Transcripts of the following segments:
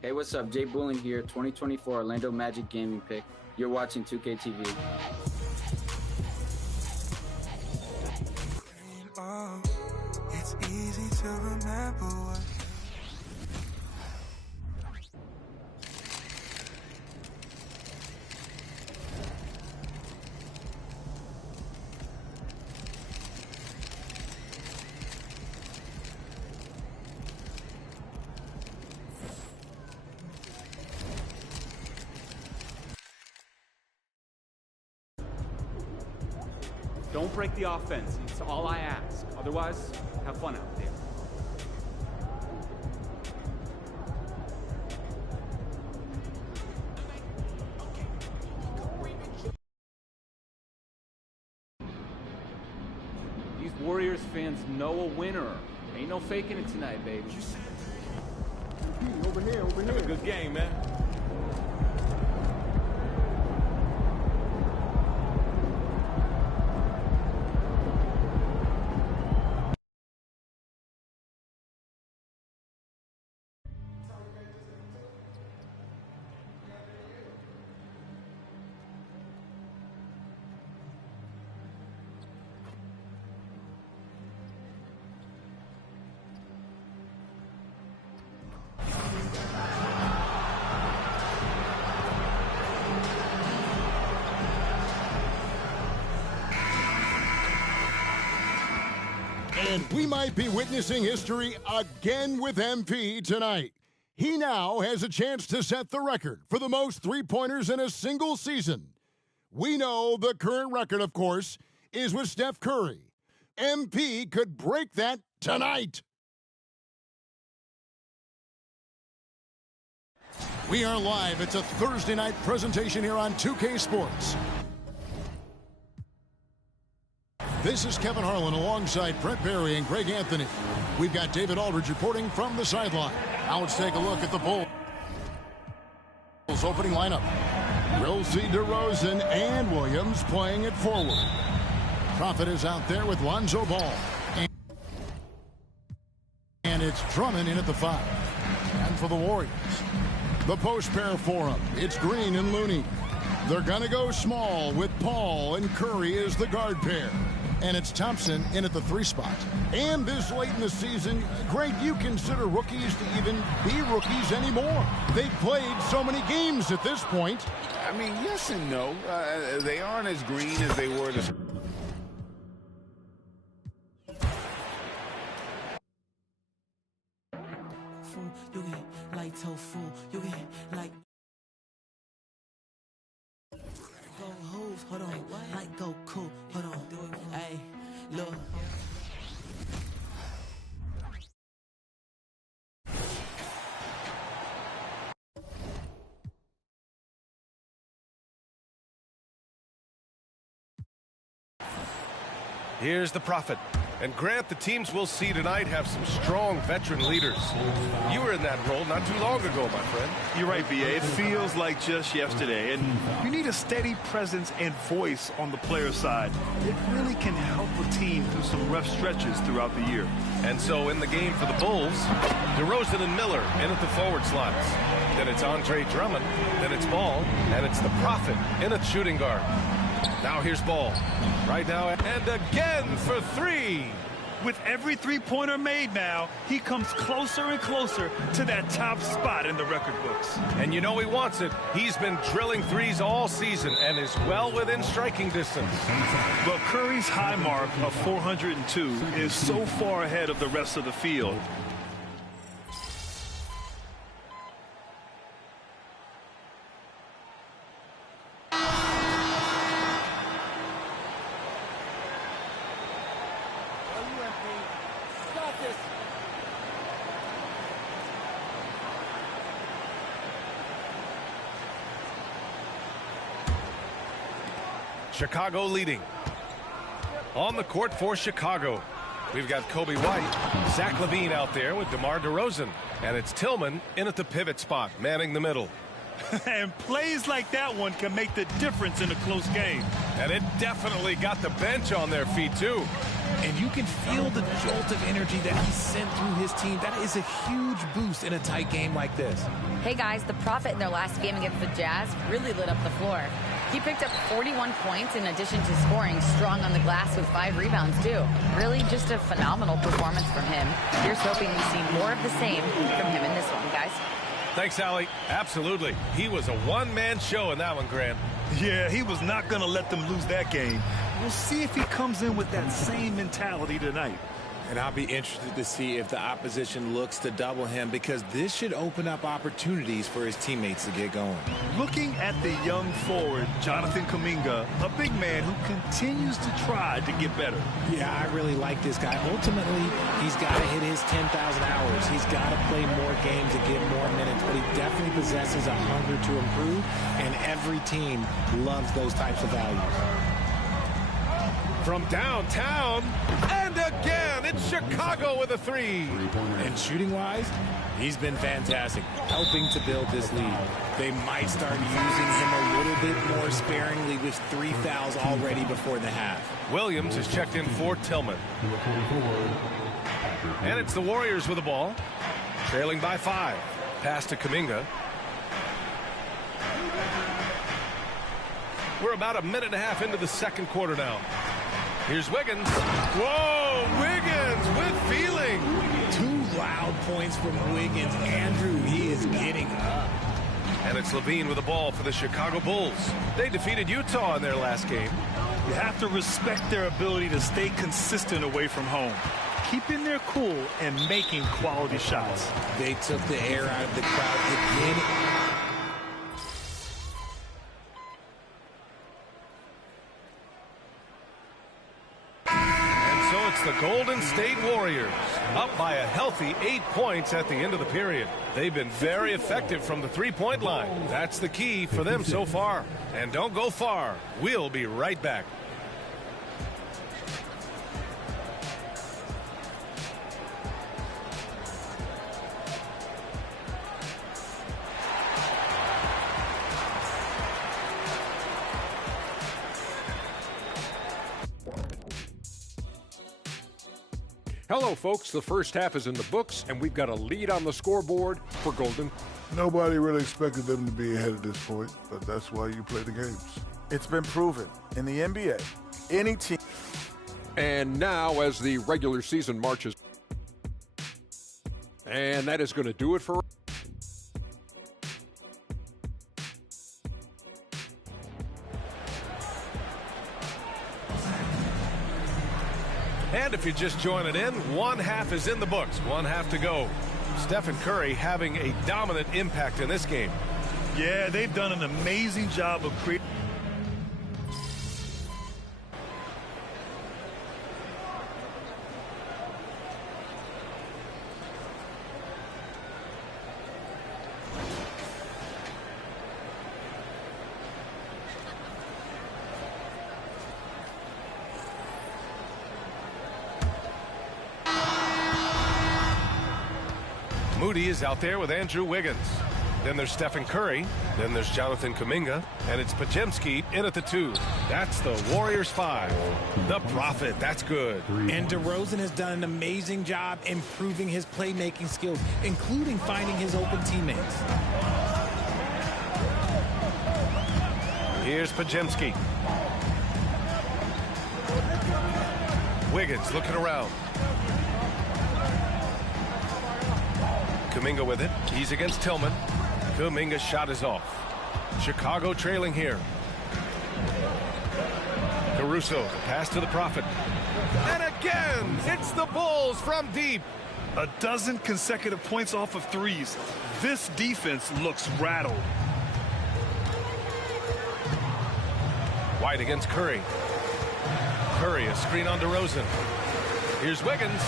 Hey, what's up? Jay Bulling here, 2024 Orlando Magic Gaming Pick. You're watching 2K TV. It's easy to remember what. Don't break the offense. It's all I ask. Otherwise, have fun out there. These Warriors fans know a winner. Ain't no faking it tonight, baby. Over here. Have a good game, man. And we might be witnessing history again with MP tonight. He now has a chance to set the record for the most three-pointers in a single season. We know the current record, of course, is with Steph Curry. MP could break that tonight. We are live. It's a Thursday night presentation here on 2K Sports. This is Kevin Harlan alongside Brent Barry and Greg Anthony. We've got David Aldridge reporting from the sideline. Now let's take a look at the Bulls' opening lineup. We'll see DeRozan and Williams playing it forward. Prophet is out there with Lonzo Ball. And it's Drummond in at the 5. And for the Warriors, the post pair for them. It's Green and Looney. They're going to go small with Paul and Curry as the guard pair. And it's Thompson in at the 3 spot. And this late in the season, Greg, you consider rookies to even be rookies anymore. They've played so many games at this point. I mean, yes and no. They aren't as green as they were this. You get like tofu. You get like. Go hoof, hold on. Like go cool, hold on. Hey, look. Here's the Prophet. And Grant, the teams we'll see tonight have some strong veteran leaders. You were in that role not too long ago, my friend. You're right, B.A. It feels like just yesterday. And you need a steady presence and voice on the player side. It really can help a team through some rough stretches throughout the year. And so in the game for the Bulls, DeRozan and Miller in at the forward slots. Then it's Andre Drummond. Then it's Ball. And it's the Prophet in at shooting guard. Now here's Ball. Right now, and again for 3. With every three-pointer made now, he comes closer and closer to that top spot in the record books. And you know he wants it. He's been drilling threes all season and is well within striking distance. But Curry's high mark of 402 is so far ahead of the rest of the field. Chicago leading. On the court for Chicago, we've got Kobe White, Zach LaVine out there with DeMar DeRozan, and it's Tillman in at the pivot spot, manning the middle. And plays like that one can make the difference in a close game. And it definitely got the bench on their feet, too. And you can feel the jolt of energy that he sent through his team. That is a huge boost in a tight game like this. Hey guys, the Prophet in their last game against the Jazz really lit up the floor. He picked up 41 points in addition to scoring strong on the glass with 5 rebounds too. Really just a phenomenal performance from him. Here's hoping we see more of the same from him in this one, guys. Thanks, Allie. Absolutely. He was a one-man show in that one, Grant. Yeah, he was not going to let them lose that game. We'll see if he comes in with that same mentality tonight. And I'll be interested to see if the opposition looks to double him, because this should open up opportunities for his teammates to get going. Looking at the young forward, Jonathan Kuminga, a big man who continues to try to get better. Yeah, I really like this guy. Ultimately, he's got to hit his 10,000 hours. He's got to play more games and get more minutes, but he definitely possesses a hunger to improve, and every team loves those types of values. From downtown, and again, it's Chicago with a 3. And shooting-wise, he's been fantastic, helping to build this lead. They might start using him a little bit more sparingly with 3 fouls already before the half. Williams is checked in for Tillman. And it's the Warriors with the ball, trailing by 5. Pass to Kuminga. We're about a minute and a half into the second quarter now. Here's Wiggins. Whoa, Wiggins with feeling. 2 loud points from Wiggins. Andrew, he is getting up. And it's Levine with the ball for the Chicago Bulls. They defeated Utah in their last game. You have to respect their ability to stay consistent away from home, keeping their cool and making quality shots. They took the air out of the crowd again. It's the Golden State Warriors, up by a healthy 8 points at the end of the period. They've been very effective from the three-point line. That's the key for them so far. And don't go far. We'll be right back. Hello, folks. The first half is in the books, and we've got a lead on the scoreboard for Golden. Nobody really expected them to be ahead at this point, but that's why you play the games. It's been proven in the NBA, any team. And now, as the regular season marches, and that is going to do it for. And if you're just joining in, one half is in the books, one half to go. Stephen Curry having a dominant impact in this game. Yeah, they've done an amazing job of creating. Moody is out there with Andrew Wiggins. Then there's Stephen Curry. Then there's Jonathan Kuminga. And it's Podziemski in at the 2. That's the Warriors 5. The Prophet. That's good. And DeRozan has done an amazing job improving his playmaking skills, including finding his open teammates. Here's Podziemski. Wiggins looking around. Kuminga with it. He's against Tillman. Kuminga's shot is off. Chicago trailing here. Caruso, the pass to the Prophet. And again, it's the Bulls from deep. A dozen consecutive points off of threes. This defense looks rattled. White against Curry. Curry, a screen on DeRozan. Here's Wiggins.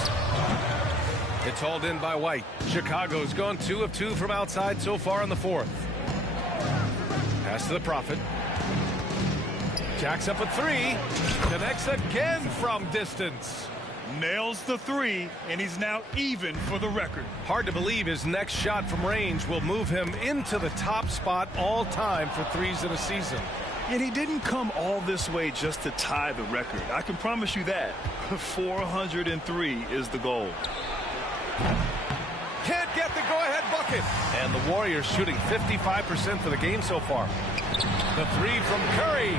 It's hauled in by White. Chicago's gone 2 of 2 from outside so far in the fourth. Pass to the Prophet. Jacks up a 3. Connects again from distance. Nails the 3, and he's now even for the record. Hard to believe his next shot from range will move him into the top spot all time for threes in a season. And he didn't come all this way just to tie the record. I can promise you that. 403 is the goal. Can't get the go-ahead bucket. And the Warriors shooting 55% for the game so far. The three from Curry.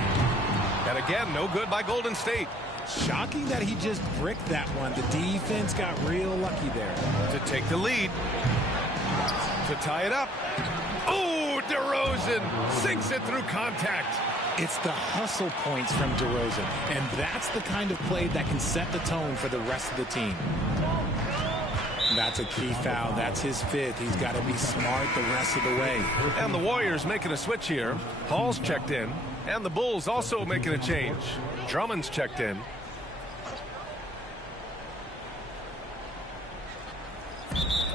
And again, no good by Golden State. Shocking that he just bricked that one. The defense got real lucky there. To take the lead. To tie it up. Oh, DeRozan sinks it through contact. It's the hustle points from DeRozan, and that's the kind of play that can set the tone for the rest of the team. That's a key foul. That's his fifth. He's got to be smart the rest of the way. And the Warriors making a switch here. Hall's checked in, and the Bulls also making a change. Drummond's checked in.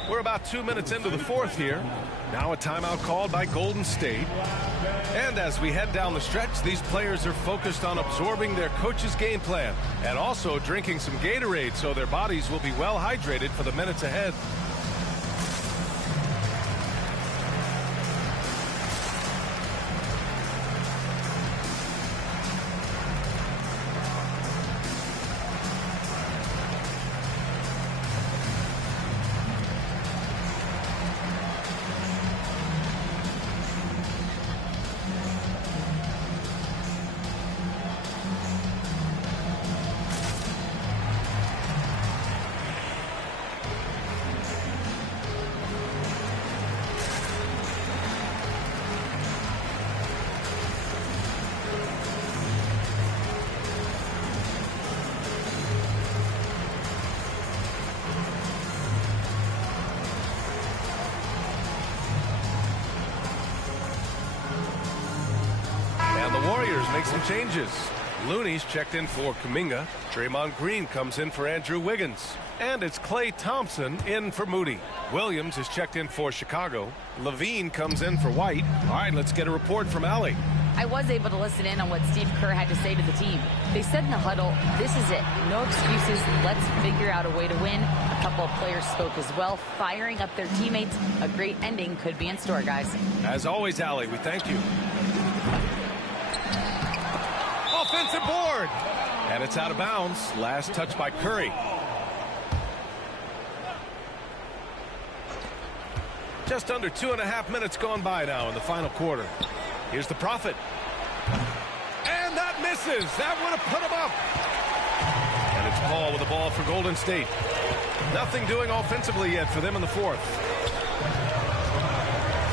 We're about 2 minutes into the fourth here. Now a timeout called by Golden State. And as we head down the stretch, these players are focused on absorbing their coach's game plan and also drinking some Gatorade so their bodies will be well hydrated for the minutes ahead. Make some changes. Looney's checked in for Kuminga. Draymond Green comes in for Andrew Wiggins. And it's Klay Thompson in for Moody. Williams is checked in for Chicago. Levine comes in for White. All right, let's get a report from Allie. I was able to listen in on what Steve Kerr had to say to the team. They said in the huddle, this is it. No excuses. Let's figure out a way to win. A couple of players spoke as well, firing up their teammates. A great ending could be in store, guys. As always, Allie, we thank you. Offensive board. And it's out of bounds. Last touch by Curry. Just under 2.5 minutes gone by now in the final quarter. Here's the Prophet. And that misses. That would have put him up. And it's Paul with the ball for Golden State. Nothing doing offensively yet for them in the fourth.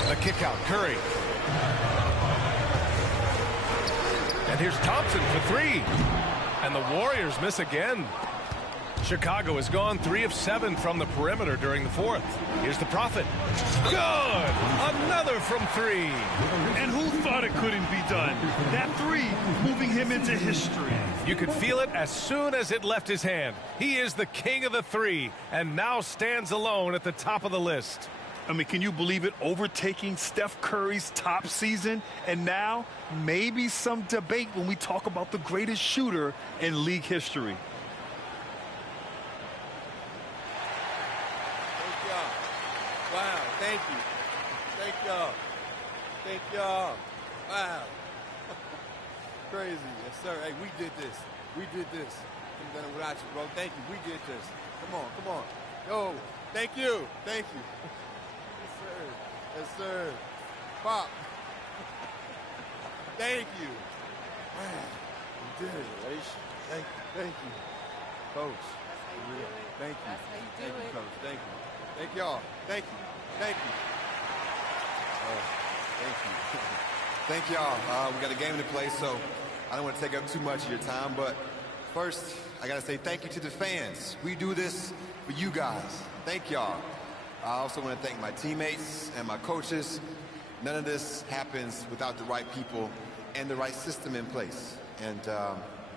The kick out, Curry. And here's Thompson for three. And the Warriors miss again. Chicago has gone 3 of 7 from the perimeter during the fourth. Here's the Prophet. Good! Another from 3. And who thought it couldn't be done? That 3 moving him into history. You could feel it as soon as it left his hand. He is the king of the 3 and now stands alone at the top of the list. I mean, can you believe it? Overtaking Steph Curry's top season. And now maybe some debate when we talk about the greatest shooter in league history. Wow, thank you. Thank y'all. Thank y'all. Wow. Crazy. Yes, sir. Hey, we did this. We did this. Couldn't done it without you, bro. Thank you. We did this. Come on, come on. Yo, thank you. Thank you. Yes, sir. Yes, sir. Pop. Thank you. Man, we did it, Raish. Thank you. Thank you. Coach. Thank you. That's how you do Thank it. you, Coach. Thank you. Thank y'all. Thank you. Thank you. Thank you. Thank y'all. We got a game to play, so I don't want to take up too much of your time, but first, I got to say thank you to the fans. We do this for you guys. Thank y'all. I also want to thank my teammates and my coaches. None of this happens without the right people and the right system in place. And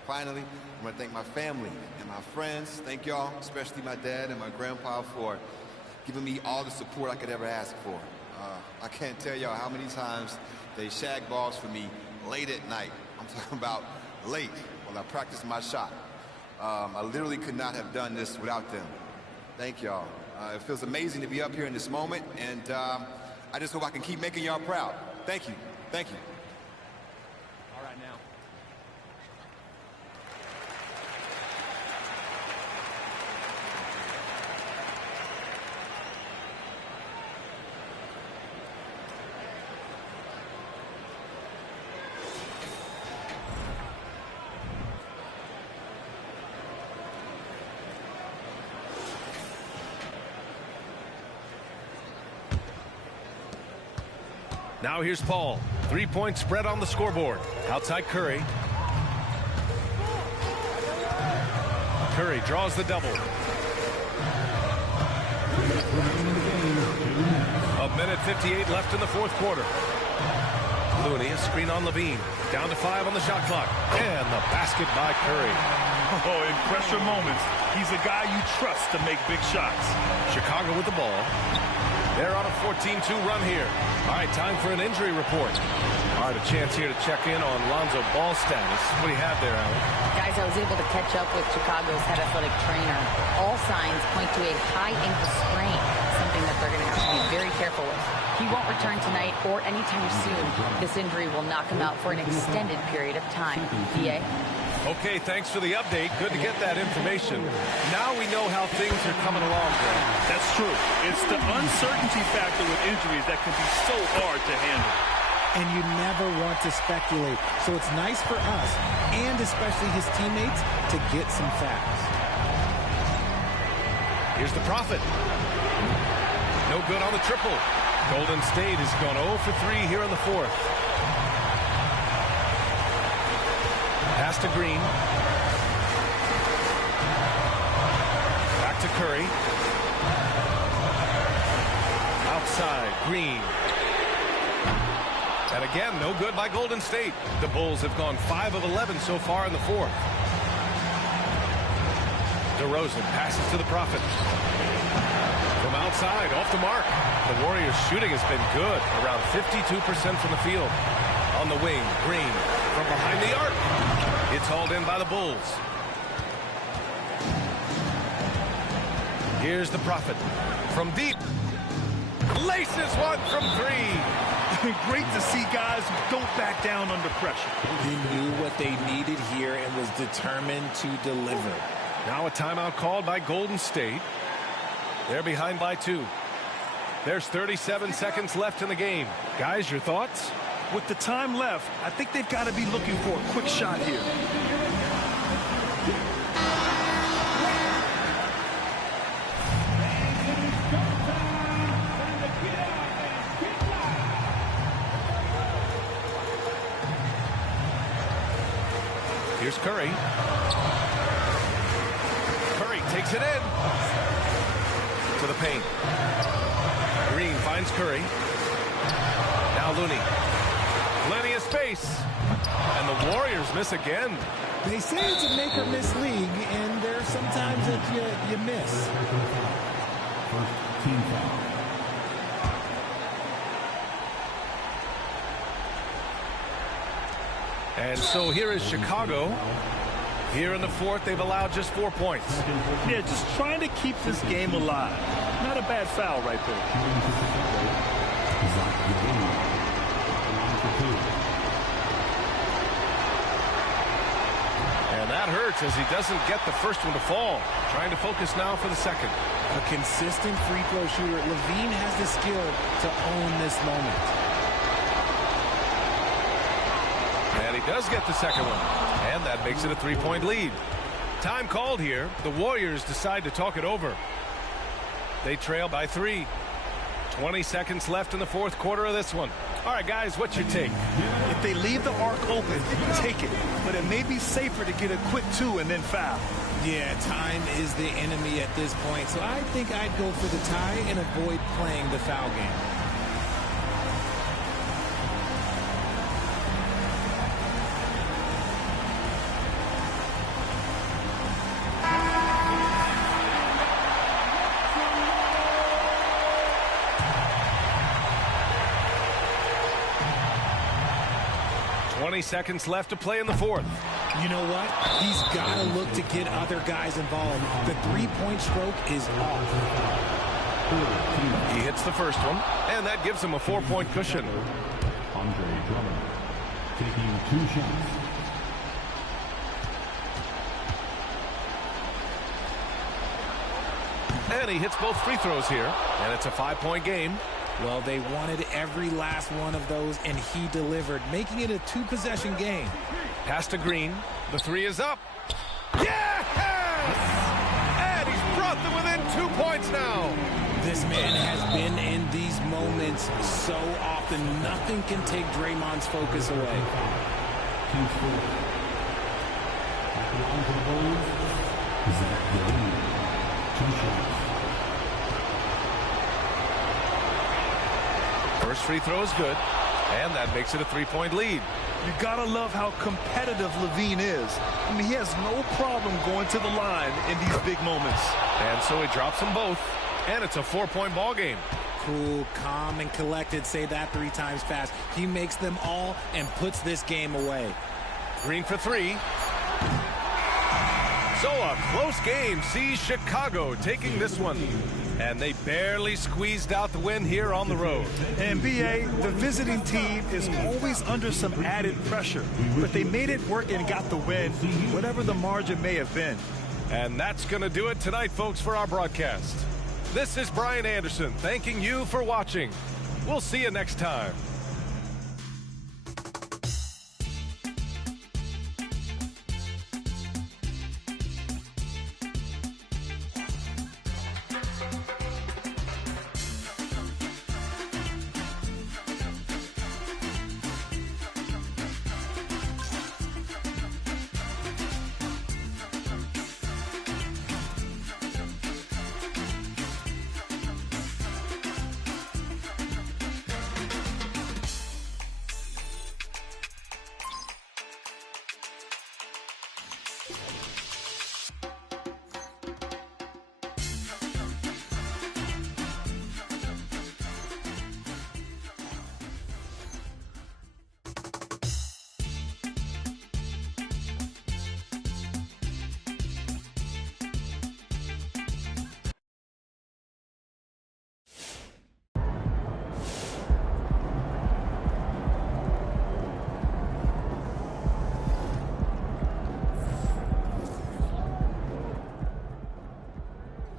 finally, I want to thank my family and my friends. Thank y'all, especially my dad and my grandpa, for giving me all the support I could ever ask for. I can't tell y'all how many times they shag balls for me late at night. I'm talking about late when I practice my shot. I literally could not have done this without them. Thank y'all. It feels amazing to be up here in this moment, and I just hope I can keep making y'all proud. Thank you. Thank you. All right, now. Now here's Paul. 3-point spread on the scoreboard. Outside Curry. Curry draws the double. A minute 58 left in the fourth quarter. Looney, a screen on Levine. Down to 5 on the shot clock. And the basket by Curry. Oh, in pressure moments, he's a guy you trust to make big shots. Chicago with the ball. They're on a 14-2 run here. All right, time for an injury report. All right, a chance here to check in on Lonzo Ball status. What do you have there, Alan? Guys, I was able to catch up with Chicago's head athletic trainer. All signs point to a high ankle sprain, something that they're going to have to be very careful with. He won't return tonight or anytime soon. This injury will knock him out for an extended period of time. DA? Okay, thanks for the update. Good to get that information. Now we know how things are coming along, Greg. That's true. It's the uncertainty factor with injuries that can be so hard to handle. And you never want to speculate. So it's nice for us, and especially his teammates, to get some facts. Here's the Prophet. No good on the triple. Golden State has gone 0 for 3 here in the fourth. Pass to Green. Back to Curry. Outside, Green. And again, no good by Golden State. The Bulls have gone 5 of 11 so far in the fourth. DeRozan passes to the Prophet. From outside, off the mark. The Warriors' shooting has been good, around 52% from the field. On the wing, Green from behind the arc. It's hauled in by the Bulls. Here's the Prophet from deep. Laces one from 3. Great to see guys who don't back down under pressure. He knew what they needed here and was determined to deliver. Now a timeout called by Golden State. They're behind by 2. There's 37 seconds left in the game. Guys, your thoughts? With the time left, I think they've got to be looking for a quick shot here. Here's Curry. Curry takes it in. To the paint. Green finds Curry. Now Looney. Plenty of space. And the Warriors miss again. They say it's a make or miss league, and there are some times that you miss. First team foul. And so here is Chicago. Here in the fourth, they've allowed just 4 points. Yeah, just trying to keep this game alive. Not a bad foul right there. And that hurts as he doesn't get the first one to fall. Trying to focus now for the second. A consistent free throw shooter. Levine has the skill to own this moment. And he does get the second one. And that makes it a 3-point lead. Time called here. The Warriors decide to talk it over. They trail by 3. 20 seconds left in the fourth quarter of this one. All right, guys, what's your take? If they leave the arc open, take it. But it may be safer to get a quick 2 and then foul. Yeah, time is the enemy at this point. So I think I'd go for the tie and avoid playing the foul game. Seconds left to play in the fourth. You know what? He's got to look to get other guys involved. The three-point stroke is off. He hits the first one, and that gives him a 4-point cushion. taking 2 shots. And he hits both free throws here, and it's a 5-point game. Well, they wanted every last one of those, and he delivered, making it a 2-possession game. Pass to Green. The 3 is up. Yes! And he's brought them within 2 points now. This man has been in these moments so often. Nothing can take Draymond's focus away. Team score. At the line for the Bulls, Zach LaVine. 2 shots. First free throw is good, and that makes it a 3-point lead. You gotta love how competitive LaVine is. I mean, he has no problem going to the line in these big moments. And so he drops them both, and it's a 4-point ball game. Cool, calm, and collected. Say that 3 times fast. He makes them all and puts this game away. Green for 3. So a close game sees Chicago taking this one. And they barely squeezed out the win here on the road. And BA, the visiting team is always under some added pressure. But they made it work and got the win, whatever the margin may have been. And that's going to do it tonight, folks, for our broadcast. This is Brian Anderson thanking you for watching. We'll see you next time.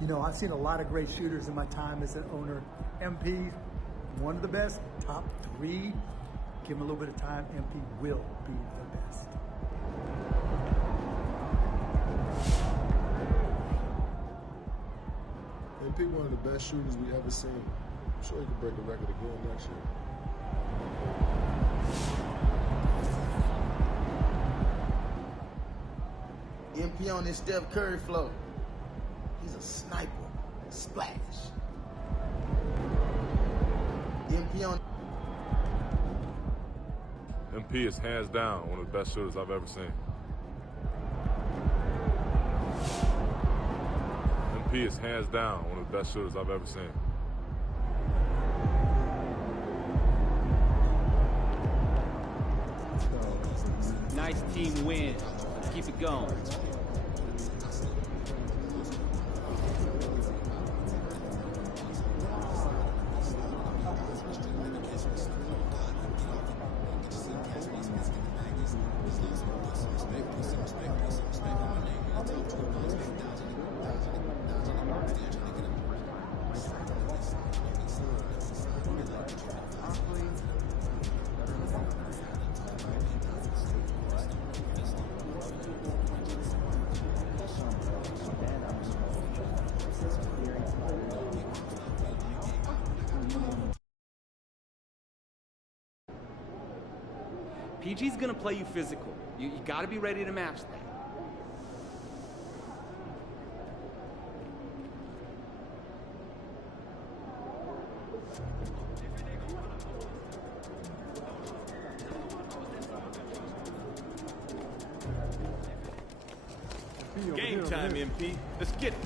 You know, I've seen a lot of great shooters in my time as an owner. MP, one of the best, top 3. Give him a little bit of time, MP will be the best. MP, one of the best shooters we ever seen. I'm sure he could break the record again next year. MP on this Steph Curry flow. He's a sniper. Splash. MP on. MP is hands down one of the best shooters I've ever seen. MP is hands down one of the best shooters I've ever seen. Nice team win. Let's keep it going. PG's gonna play you physical. You gotta be ready to match that. Game time, MP. Let's get it.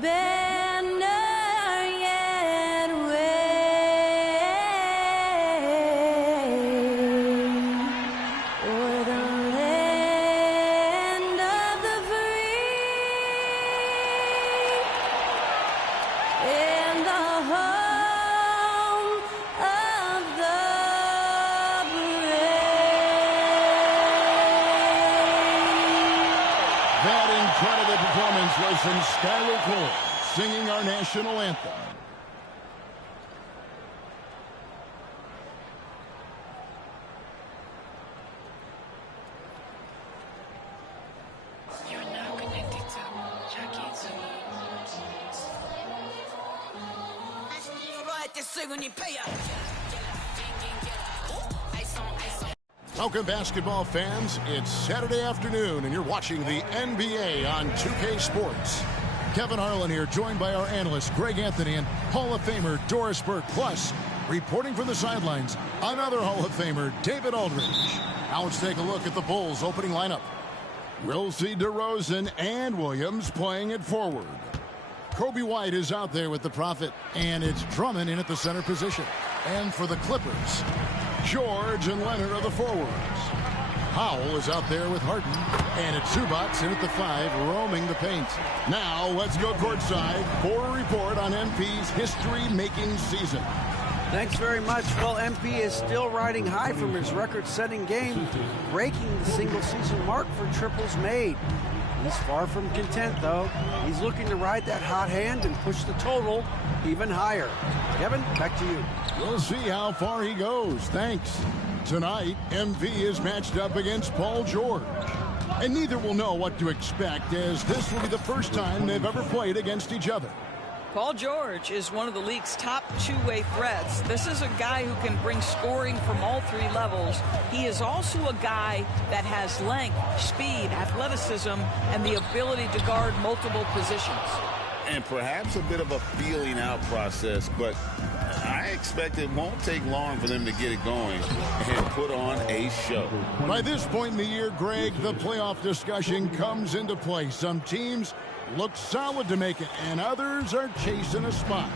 banner yet wave o'er the land of the free and the home of the That incredible performance was from Skylar Cole singing our national anthem. You're now connected to Jackie Welcome, basketball fans. It's Saturday afternoon, and you're watching the NBA on 2K Sports. Kevin Harlan here, joined by our analyst, Greg Anthony, and Hall of Famer Doris Burke. Plus, reporting from the sidelines, another Hall of Famer, David Aldridge. Now let's take a look at the Bulls' opening lineup. We'll see DeRozan and Williams playing it forward. Kobe White is out there with the Prophet, and it's Drummond in at the center position. And for the Clippers, George and Leonard are the forwards. Powell is out there with Harden, and it's Zubac in at the 5, roaming the paint. Now let's go courtside for a report on MP's history-making season. Thanks very much. Well, MP is still riding high from his record-setting game, breaking the single-season mark for triples made. He's far from content, though. He's looking to ride that hot hand and push the total even higher. Kevin, back to you. We'll see how far he goes. Thanks. Tonight, MP is matched up against Paul George. And neither will know what to expect, as this will be the first time they've ever played against each other. Paul George is one of the league's top two-way threats. This is a guy who can bring scoring from all three levels. He is also a guy that has length, speed, athleticism, and the ability to guard multiple positions. And perhaps a bit of a feeling out process, but I expect it won't take long for them to get it going and put on a show. By this point in the year, Greg, the playoff discussion comes into play. Some teams look solid to make it, and others are chasing a spot.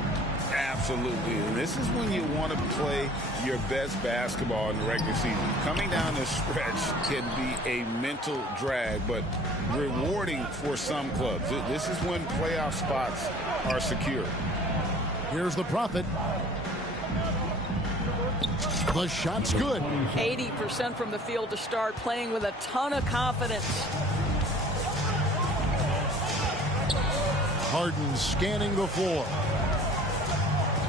Absolutely, and this is when you want to play your best basketball in the regular season. Coming down this stretch can be a mental drag, but rewarding for some clubs. This is when playoff spots are secure. Here's the Prophet. The shot's good. 80% from the field to start, playing with a ton of confidence. Harden scanning the floor.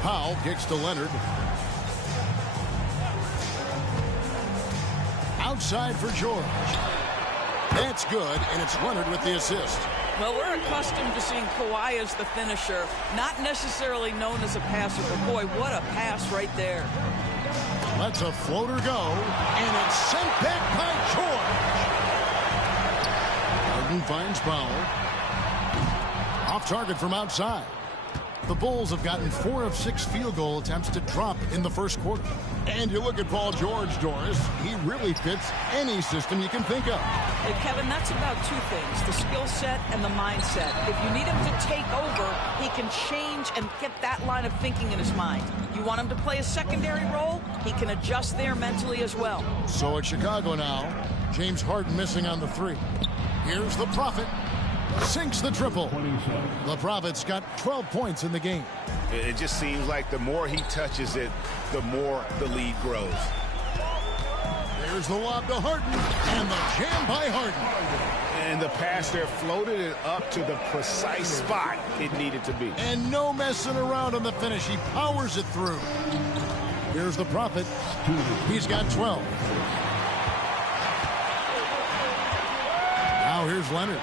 Powell kicks to Leonard. Outside for George. That's good, and it's Leonard with the assist. Well, we're accustomed to seeing Kawhi as the finisher, not necessarily known as a passer, but boy, what a pass right there. Lets a floater go, and it's sent back by George. Harden finds Powell. Off target from outside. The Bulls have gotten 4 of 6 field goal attempts to drop in the first quarter. And you look at Paul George, Doris, he really fits any system you can think of. Hey, Kevin, that's about two things, the skill set and the mindset. If you need him to take over, he can change and get that line of thinking in his mind. You want him to play a secondary role, he can adjust there mentally as well. So at Chicago now, James Harden missing on the 3. Here's the Prophet. Sinks the triple. The Prophet's got 12 points in the game. It just seems like the more he touches it, the more the lead grows. There's the lob to Harden, and the jam by Harden. And the pass there floated it up to the precise spot it needed to be. And no messing around on the finish. He powers it through. Here's the Prophet. He's got 12. Now here's Leonard.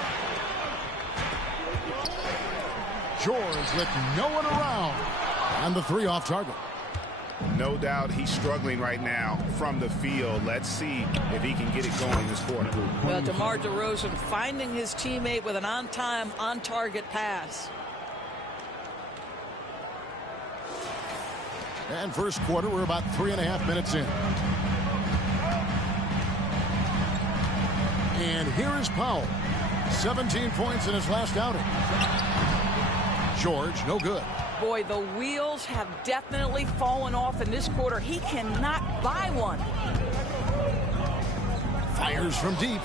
George with no one around. And the 3 off target. No doubt he's struggling right now from the field. Let's see if he can get it going this quarter. Well, DeMar DeRozan finding his teammate with an on-time, on-target pass. And first quarter, we're about 3.5 minutes in. And here is Powell. 17 points in his last outing. George, no good. Boy, the wheels have definitely fallen off in this quarter. He cannot buy one. Fires from deep.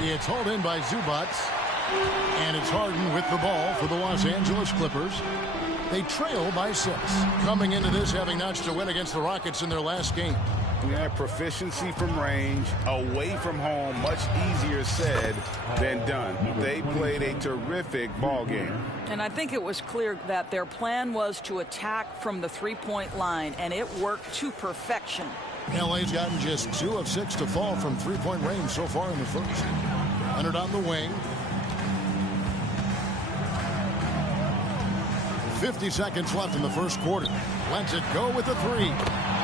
It's hauled in by Zubac. And it's Harden with the ball for the Los Angeles Clippers. They trail by 6. Coming into this having notched a win against the Rockets in their last game. Yeah, proficiency from range, away from home, much easier said than done. They played a terrific ball game. And I think it was clear that their plan was to attack from the three-point line, and it worked to perfection. LA's gotten just 2 of 6 to fall from three-point range so far in the first. Leonard on the wing. 50 seconds left in the first quarter. Lets it go with the 3.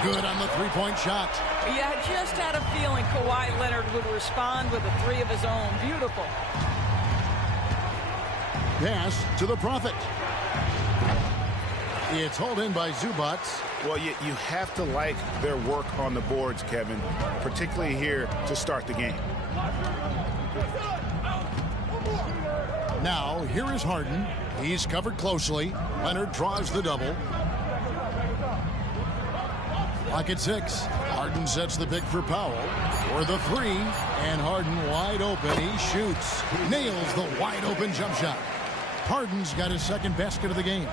Good on the three-point shot. Yeah, I just had a feeling Kawhi Leonard would respond with a 3 of his own. Beautiful. Pass to the Prophet. It's hauled in by Zubac. Well, you have to like their work on the boards, Kevin, particularly here to start the game. Now, here is Harden. He's covered closely. Leonard draws the double. Clock at 6. Harden sets the pick for Powell. For the 3. And Harden wide open. He shoots. Nails the wide open jump shot. Harden's got his second basket of the game.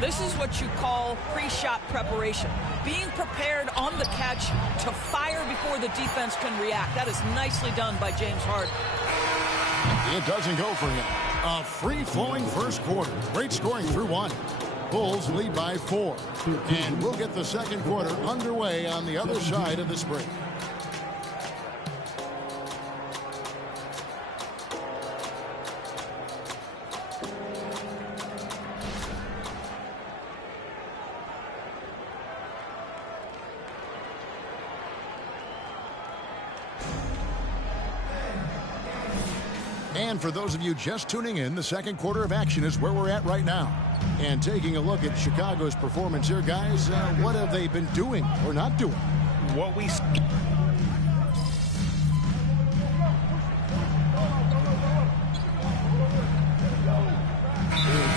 This is what you call pre-shot preparation. Being prepared on the catch to fire before the defense can react. That is nicely done by James Harden. It doesn't go for him. A free-flowing first quarter. Great scoring through 1. Bulls lead by 4. And we'll get the second quarter underway on the other side of this break. And for those of you just tuning in, the second quarter of action is where we're at right now. And taking a look at Chicago's performance here, guys, what have they been doing or not doing? What we... The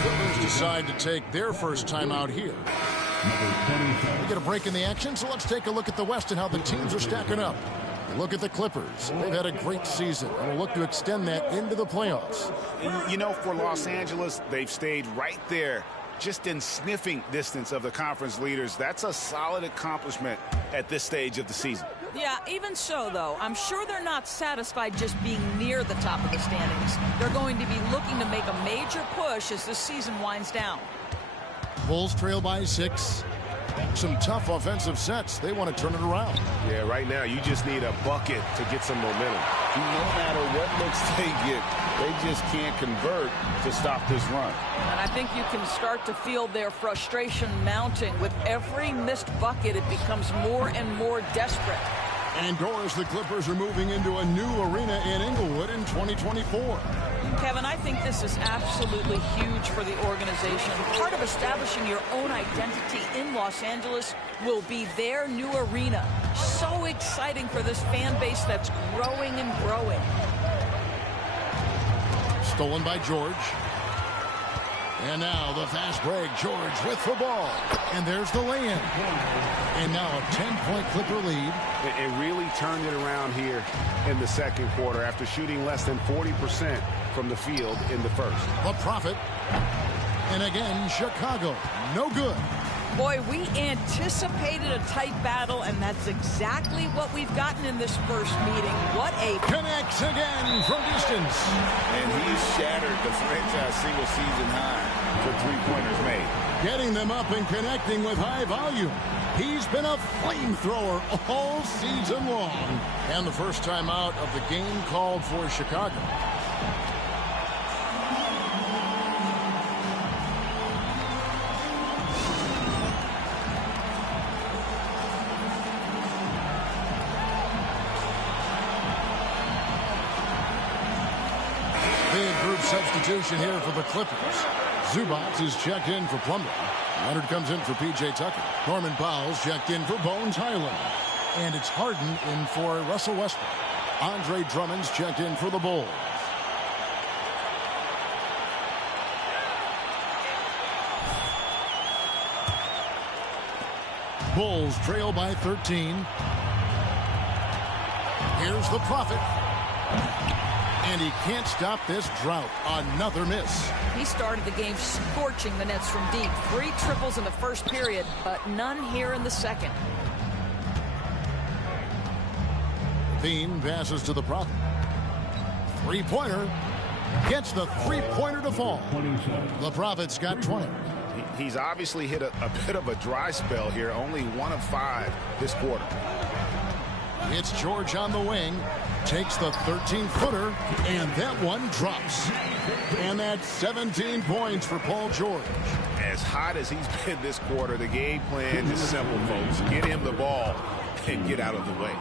Clippers decide to take their first time out here. We get a break in the action, so let's take a look at the West and how the teams are stacking up. Look at the Clippers. They've had a great season and will look to extend that into the playoffs. You know, for Los Angeles, they've stayed right there, just in sniffing distance of the conference leaders. That's a solid accomplishment at this stage of the season. Yeah, even so, though, I'm sure they're not satisfied just being near the top of the standings. They're going to be looking to make a major push as this season winds down. Bulls trail by 6. Some tough offensive sets. They want to turn it around. Yeah, right now you just need a bucket to get some momentum. No matter what looks they get, they just can't convert to stop this run. And I think you can start to feel their frustration mounting. With every missed bucket, it becomes more and more desperate. And Doris, the Clippers are moving into a new arena in Inglewood in 2024. Kevin, I think this is absolutely huge for the organization. Part of establishing your own identity in Los Angeles will be their new arena. So exciting for this fan base that's growing and growing. Stolen by George. And now the fast break. George with the ball. And there's the lay-in. And now a 10-point Clipper lead. It really turned it around here in the second quarter after shooting less than 40% from the field in the first. The Prophet. And again, Chicago. No good. Boy, we anticipated a tight battle, and that's exactly what we've gotten in this first meeting. What a... Connects again from distance. And he's shattered the franchise single-season high for three-pointers made. Getting them up and connecting with high volume. He's been a flamethrower all season long. And the first time out of the game called for Chicago. Substitution here for the Clippers. Zubac is checked in for Plumlee. Leonard comes in for P.J. Tucker. Norman Powell's checked in for Bones Highland. And it's Harden in for Russell Westbrook. Andre Drummond's checked in for the Bulls. Bulls trail by 13. Here's the Prophet. And he can't stop this drought. Another miss. He started the game scorching the Nets from deep. 3 triples in the first period, but none here in the second. Bean passes to the Prophet. Three-pointer. Gets the three-pointer to fall. The Prophet's got 20. He's obviously hit a bit of a dry spell here. Only 1 of 5 this quarter. It's George on the wing. Takes the 13-footer, and that one drops. And that's 17 points for Paul George. As hot as he's been this quarter, the game plan is simple, folks. Get him the ball and get out of the way.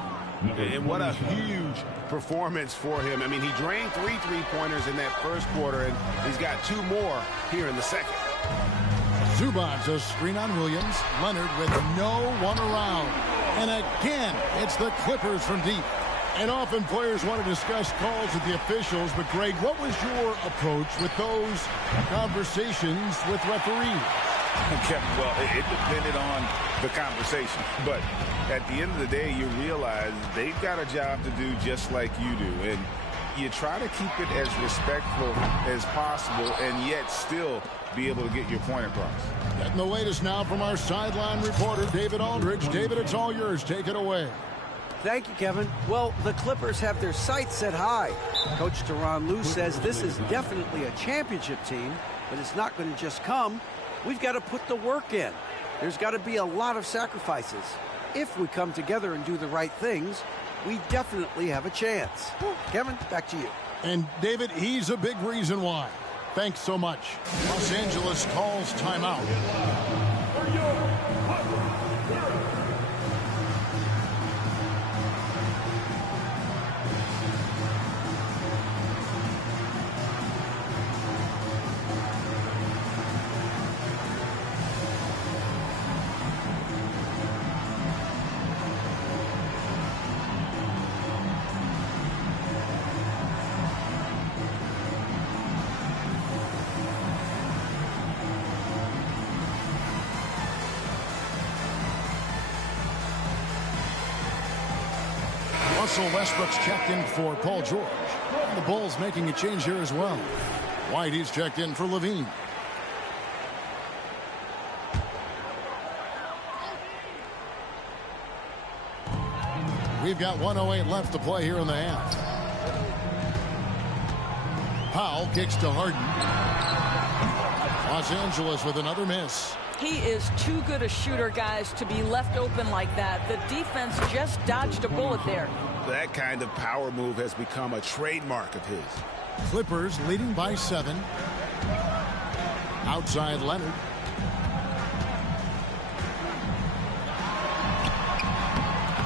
And what a huge performance for him. I mean, he drained 3 3-pointers in that first quarter, and he's got 2 more here in the second. Zubac's a screen on Williams. Leonard with no one around. And again, it's the Clippers from deep. And often players want to discuss calls with the officials, but Greg, what was your approach with those conversations with referees? Well, it depended on the conversation. But at the end of the day, you realize they've got a job to do just like you do. And you try to keep it as respectful as possible and yet still be able to get your point across. Getting the latest now from our sideline reporter, David Aldridge. David, it's all yours. Take it away. Thank you, Kevin. Well, the Clippers have their sights set high. Coach Tyronn Lue says this is definitely a championship team, but it's not going to just come. We've got to put the work in. There's got to be a lot of sacrifices. If we come together and do the right things, we definitely have a chance. Kevin, back to you. And David, he's a big reason why. Thanks so much. Los Angeles calls timeout. Russell Westbrook's checked in for Paul George. And the Bulls making a change here as well. White, he's checked in for Levine. We've got 1:08 left to play here in the half. Powell kicks to Harden. Los Angeles with another miss. He is too good a shooter, guys, to be left open like that. The defense just dodged a bullet there. That kind of power move has become a trademark of his. Clippers leading by 7. Outside Leonard.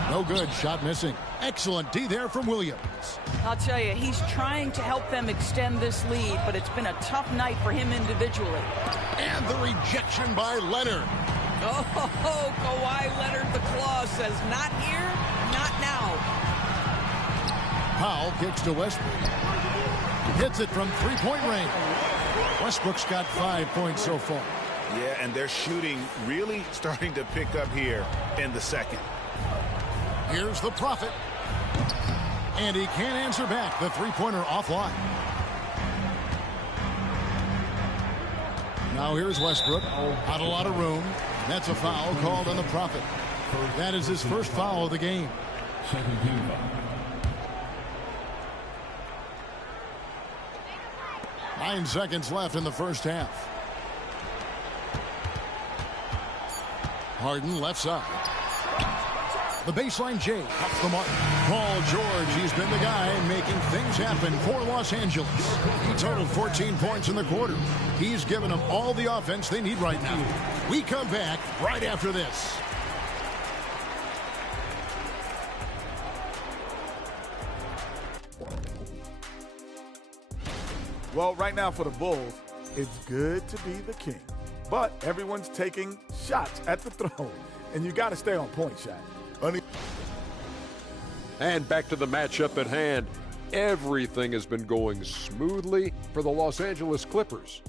No good. Shot missing. Excellent D there from Williams. I'll tell you, he's trying to help them extend this lead, but it's been a tough night for him individually. And the rejection by Leonard. Oh, Kawhi Leonard, the claw says, not here, not now. Powell kicks to Westbrook. Hits it from three-point range. Westbrook's got 5 points so far. Yeah, and their shooting really starting to pick up here in the second. Here's the Prophet. And he can't answer back. The three-pointer offline. Now here's Westbrook. Not a lot of room. That's a foul called on the Prophet. That is his first foul of the game. 9 seconds left in the first half. Harden left side. The baseline J off the mark. Paul George, he's been the guy making things happen for Los Angeles. He totaled 14 points in the quarter. He's given them all the offense they need right now. We come back right after this. Well, right now for the Bulls, it's good to be the king. But everyone's taking shots at the throw. And you got to stay on point, Shaq. And back to the matchup at hand. Everything has been going smoothly for the Los Angeles Clippers.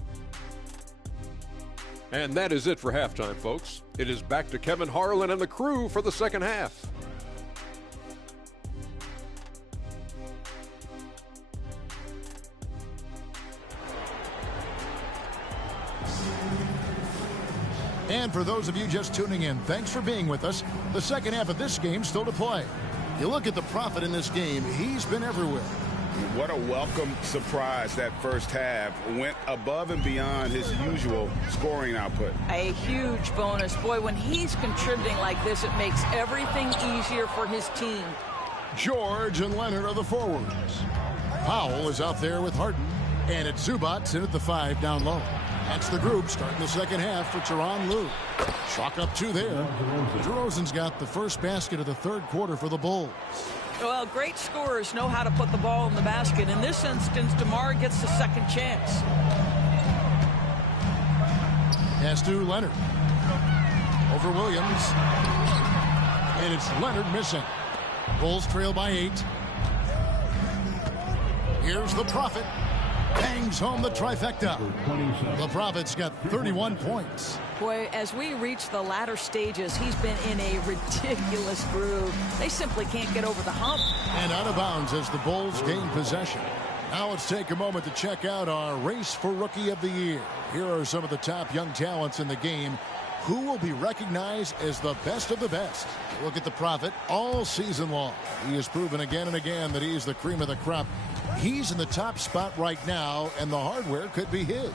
And that is it for halftime, folks. It is back to Kevin Harlan and the crew for the second half. And for those of you just tuning in, thanks for being with us. The second half of this game still to play. You look at the Prophet in this game, he's been everywhere. What a welcome surprise that first half. Went above and beyond his usual scoring output. A huge bonus. Boy, when he's contributing like this, it makes everything easier for his team. George and Leonard are the forwards. Powell is out there with Harden. And it's Zubac in at the 5 down low. That's the group starting the second half for Tyronn Lue. Chalk up 2 there. DeRozan's got the first basket of the third quarter for the Bulls. Well, great scorers know how to put the ball in the basket. In this instance, DeMar gets the second chance. Pass to Leonard. Over Williams. And it's Leonard missing. Bulls trail by 8. Here's the Prophet. Bangs home the trifecta. The Prophet's got 31 points. Boy, as we reach the latter stages, he's been in a ridiculous groove. They simply can't get over the hump. And out of bounds as the Bulls gain possession. Now let's take a moment to check out our race for Rookie of the Year. Here are some of the top young talents in the game who will be recognized as the best of the best. Look at the Prophet all season long. He has proven again and again that he's the cream of the crop. He's in the top spot right now, and the hardware could be his.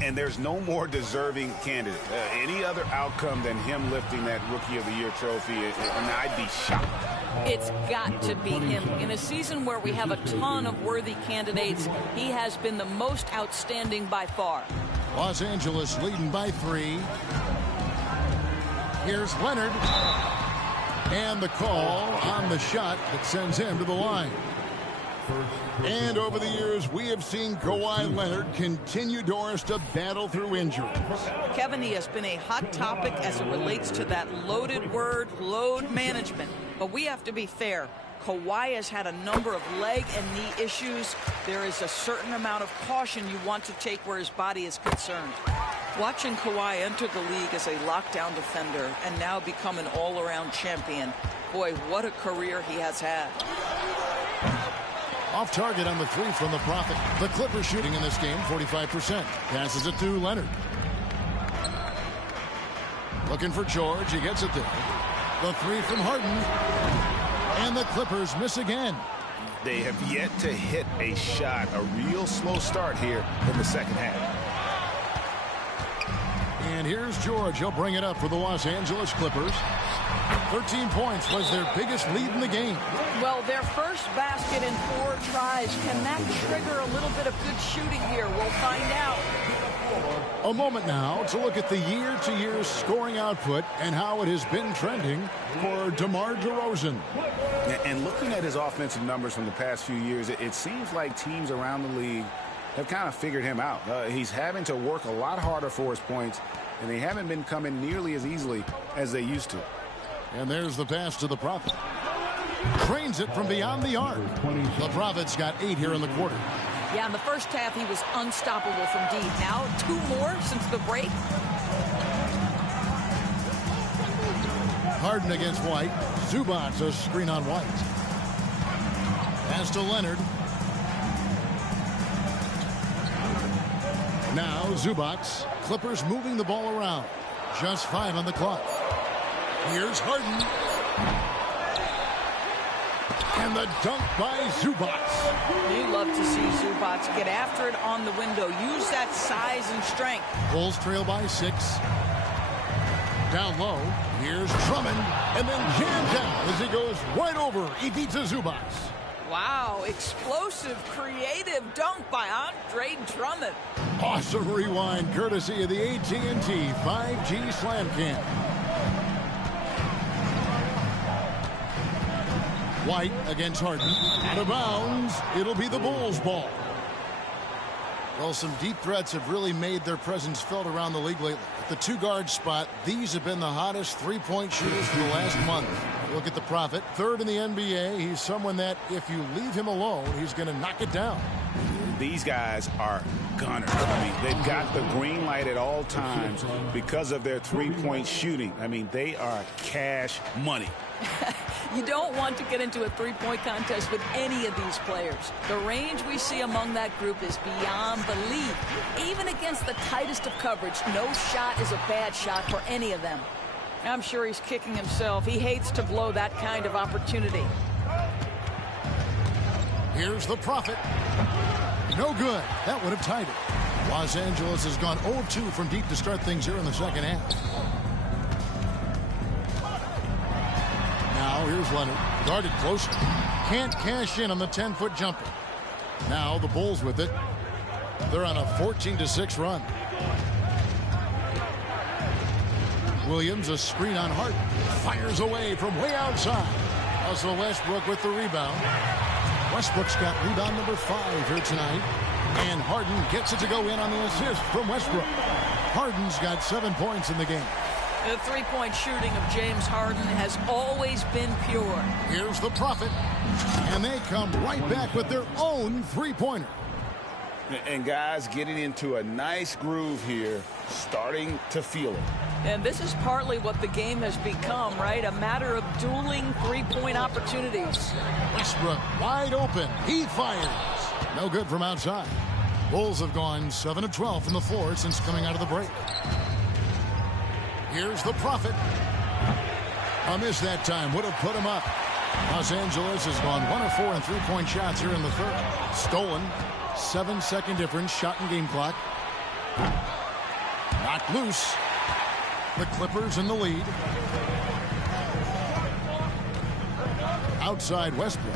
And there's no more deserving candidate. Any other outcome than him lifting that Rookie of the Year trophy, and I'd be shocked. It's got to be him. In a season where we have a ton of worthy candidates, he has been the most outstanding by far. Los Angeles leading by 3. Here's Leonard. And the call on the shot that sends him to the line. And over the years, we have seen Kawhi Leonard continue, Doris, to battle through injuries. Kevin, he has been a hot topic as it relates to that loaded word, load management. But we have to be fair. Kawhi has had a number of leg and knee issues. There is a certain amount of caution you want to take where his body is concerned. Watching Kawhi enter the league as a lockdown defender and now become an all-around champion, boy, what a career he has had. Off target on the 3 from the Prophet. The Clippers shooting in this game, 45%. Passes it to Leonard. Looking for George. He gets it there. The 3 from Harden. And the Clippers miss again. They have yet to hit a shot. A real slow start here in the second half. And here's George. He'll bring it up for the Los Angeles Clippers. 13 points was their biggest lead in the game. Well, their first basket in 4 tries. Can that trigger a little bit of good shooting here? We'll find out. A moment now to look at the year-to-year scoring output and how it has been trending for DeMar DeRozan. And looking at his offensive numbers from the past few years, it seems like teams around the league have kind of figured him out. He's having to work a lot harder for his points, and they haven't been coming nearly as easily as they used to. And there's the pass to the Prophet. Trains it from beyond the arc. The Prophet's got 8 here in the quarter. Yeah, in the first half, he was unstoppable from deep. Now, 2 more since the break. Harden against White. Zubac a screen on White. Pass to Leonard. Now Zubac. Clippers moving the ball around. Just 5 on the clock. Here's Harden. And the dunk by Zubac. You love to see Zubac get after it on the window. Use that size and strength. Bulls trail by 6. Down low. Here's Drummond. And then jammed down as he goes right over Ivica Zubac. Wow, explosive, creative dunk by Andre Drummond. Awesome rewind courtesy of the AT&T 5G Slam Cam. White against Harden. Out of bounds. It'll be the Bulls' ball. Well, some deep threats have really made their presence felt around the league lately. At the 2-guard spot, these have been the hottest 3-point shooters for the last month. Look at the Prophet. 3rd in the NBA. He's someone that, if you leave him alone, he's going to knock it down. these guys are gunners. I mean, they've got the green light at all times because of their three-point shooting. I mean, they are cash money. You don't want to get into a three-point contest with any of these players. The range we see among that group is beyond belief. Even against the tightest of coverage, no shot is a bad shot for any of them. I'm sure he's kicking himself. He hates to blow that kind of opportunity. Here's the Prophet. No good. That would have tied it. Los Angeles has gone 0-2 from deep to start things here in the second half. Now here's Leonard. Guarded closer. Can't cash in on the 10-foot jumper. Now the Bulls with it. They're on a 14-6 run. Williams, a screen on Harden. Fires away from way outside. Russell Westbrook with the rebound. Westbrook's got rebound number 5 here tonight. And Harden gets it to go in on the assist from Westbrook. Harden's got 7 points in the game. The three-point shooting of James Harden has always been pure. Here's the Prophet. And they come right back with their own three-pointer. And guys getting into a nice groove here, starting to feel it. And this is partly what the game has become, right? A matter of dueling three-point opportunities. Westbrook wide open. He fires. No good from outside. Bulls have gone 7 of 12 from the floor since coming out of the break. Here's the Prophet. A miss that time would have put him up. Los Angeles has gone 1 of 4 in three-point shots here in the third. Stolen. 7-second difference. Shot and game clock. Knocked loose. The Clippers in the lead. Outside Westbrook.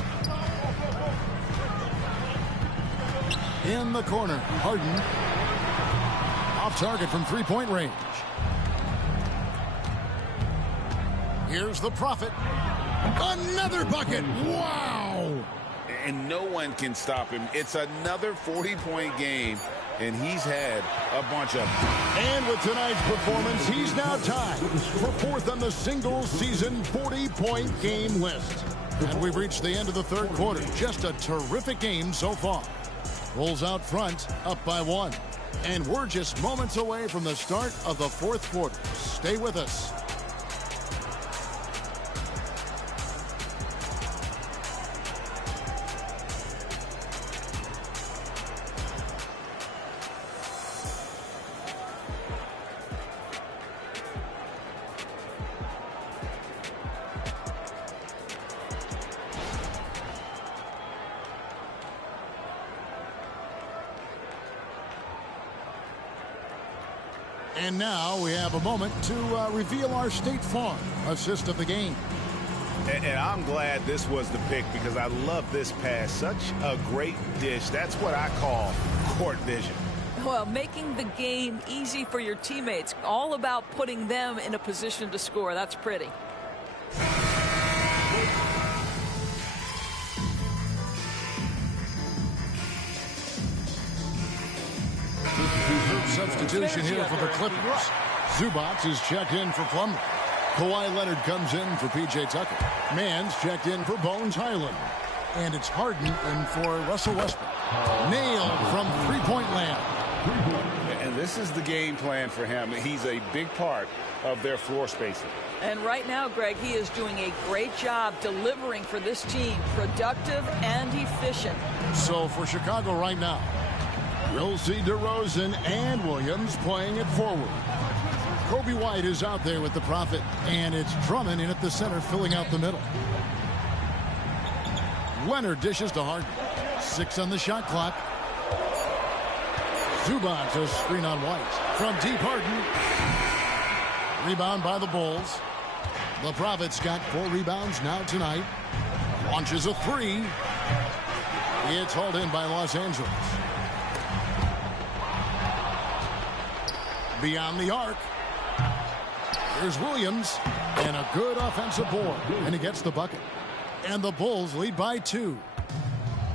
In the corner. Harden. Off target from three-point range. Here's the Prophet. Another bucket. Wow. And no one can stop him. It's another 40-point game, and he's had a bunch of them. And with tonight's performance, he's now tied for 4th on the single-season 40-point game list. And we've reached the end of the third quarter. Just a terrific game so far. Bulls out front, up by 1. And we're just moments away from the start of the fourth quarter. Stay with us. And now we have a moment to reveal our State Farm assist of the game. And I'm glad this was the pick because I love this pass. Such a great dish. That's what I call court vision. Well, making the game easy for your teammates. All about putting them in a position to score. That's pretty. Substitution here for the Clippers. Zubac is checked in for Plumlee. Kawhi Leonard comes in for P.J. Tucker. Mann's checked in for Bones Highland. And it's Harden in for Russell Westbrook. Nailed from three-point land. And this is the game plan for him. He's a big part of their floor spacing. And right now, Greg, he is doing a great job delivering for this team. Productive and efficient. So for Chicago right now, we'll see DeRozan and Williams playing it forward. Kobe White is out there with the Prophet, and it's Drummond in at the center, filling out the middle. Leonard dishes to Harden. 6 on the shot clock. Zubac, a screen on White. From deep, Harden. Rebound by the Bulls. The Prophet's got 4 rebounds now tonight. Launches a 3. It's hauled in by Los Angeles. Beyond the arc. Here's Williams. And a good offensive board. And he gets the bucket. And the Bulls lead by 2.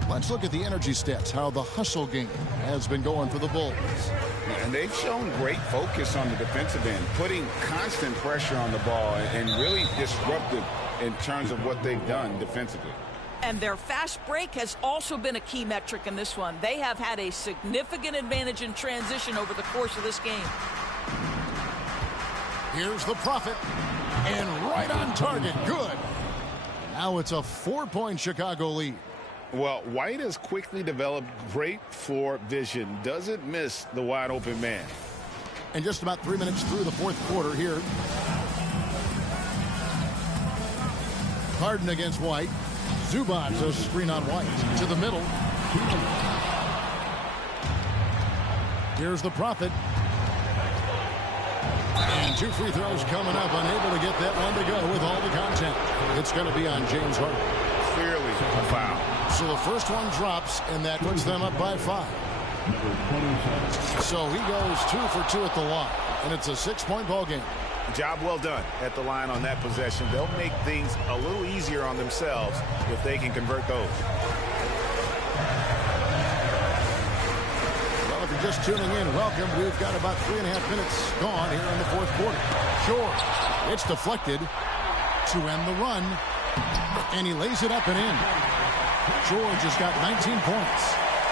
Let's look at the energy stats, how the hustle game has been going for the Bulls. And they've shown great focus on the defensive end, putting constant pressure on the ball and really disruptive in terms of what they've done defensively. And their fast break has also been a key metric in this one. They have had a significant advantage in transition over the course of this game. Here's the Prophet. And right on target. Good. Now it's a 4-point Chicago lead. Well, White has quickly developed great floor vision. Doesn't miss the wide open man. And just about 3 minutes through the fourth quarter here. Harden against White. Zubac, a screen on White. To the middle. Here's the Prophet. And 2 free throws coming up. Unable to get that one to go with all the content. It's going to be on James Harden. Clearly a foul. So the first one drops, and that puts them up by 5. So he goes 2 for 2 at the line. And it's a 6-point ball game. Job well done at the line on that possession. They'll make things a little easier on themselves if they can convert those. Well, if you're just tuning in, welcome. We've got about 3.5 minutes gone here in the fourth quarter. George, it's deflected to end the run, and he lays it up and in. George has got 19 points.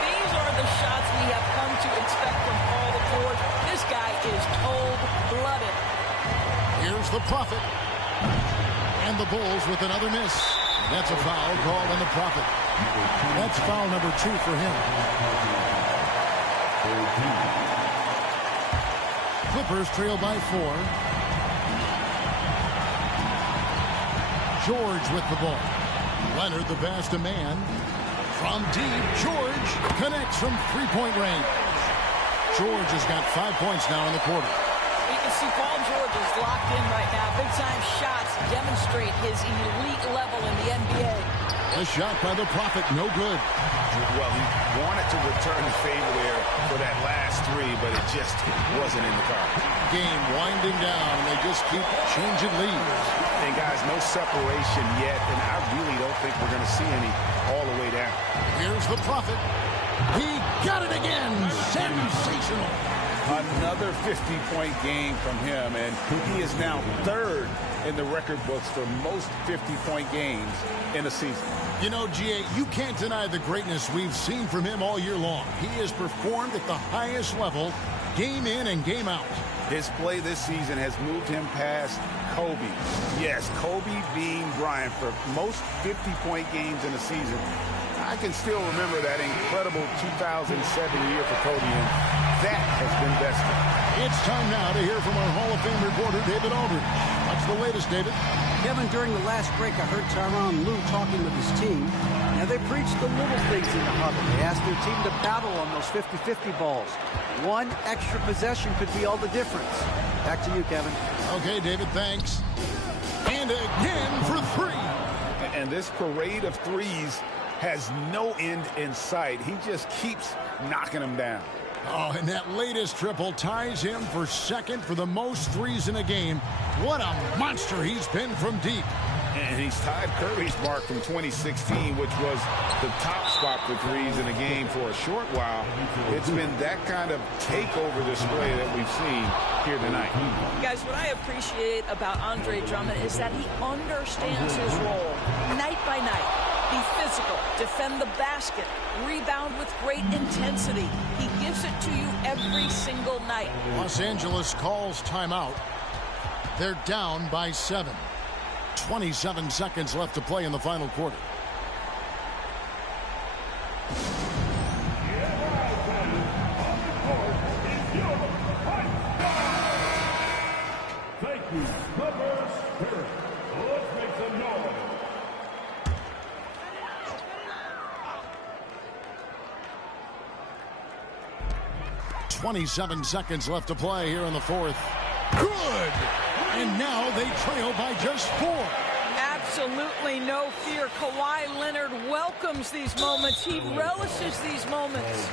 These are the shots we have come to expect from Paul George. This guy is cold-blooded. Here's the Prophet. And the Bulls with another miss. That's a foul called on the Prophet. That's foul number 2 for him. Clippers trail by 4. George with the ball. Leonard the pass to man. From deep, George connects from 3-point range. George has got 5 points now in the quarter. You can see Paul George is locked in right now. Big-time shots demonstrate his elite level in the NBA. A shot by the Prophet, no good. Well, he wanted to return the favor there for that last 3, but it just wasn't in the car. Game winding down, and they just keep changing leads. And, guys, no separation yet, and I really don't think we're going to see any all the way down. Here's the Prophet. He got it again. Sensational. Another 50-point game from him, and he is now 3rd in the record books for most 50-point games in a season. You know, G.A., you can't deny the greatness we've seen from him all year long. He has performed at the highest level, game in and game out. His play this season has moved him past Kobe. Yes, Kobe being Bryant for most 50-point games in a season. I can still remember that incredible 2007 year for Kobe, and that has been bested. It's time now to hear from our Hall of Fame reporter, David Aldridge. What's the latest, David? Kevin, during the last break, I heard Tyronn Lue talking with his team. Now, they preached the little things in the huddle. They asked their team to battle on those 50-50 balls. One extra possession could be all the difference. Back to you, Kevin. Okay, David, thanks. And again for 3. And this parade of threes has no end in sight. He just keeps knocking them down. Oh, and that latest triple ties him for 2nd for the most threes in a game. What a monster he's been from deep. And he's tied Curry's mark from 2016, which was the top spot for threes in a game for a short while. It's been that kind of takeover display that we've seen here tonight. Guys, what I appreciate about Andre Drummond is that he understands his role night by night. Be physical, defend the basket, rebound with great intensity. He gives it to you every single night. Los Angeles calls timeout. They're down by 7. 27 seconds left to play in the final quarter. Thank you, Clippers. Let's make some noise. 27 seconds left to play here in the fourth. Good! And now they trail by just 4. Absolutely no fear. Kawhi Leonard welcomes these moments. He relishes these moments.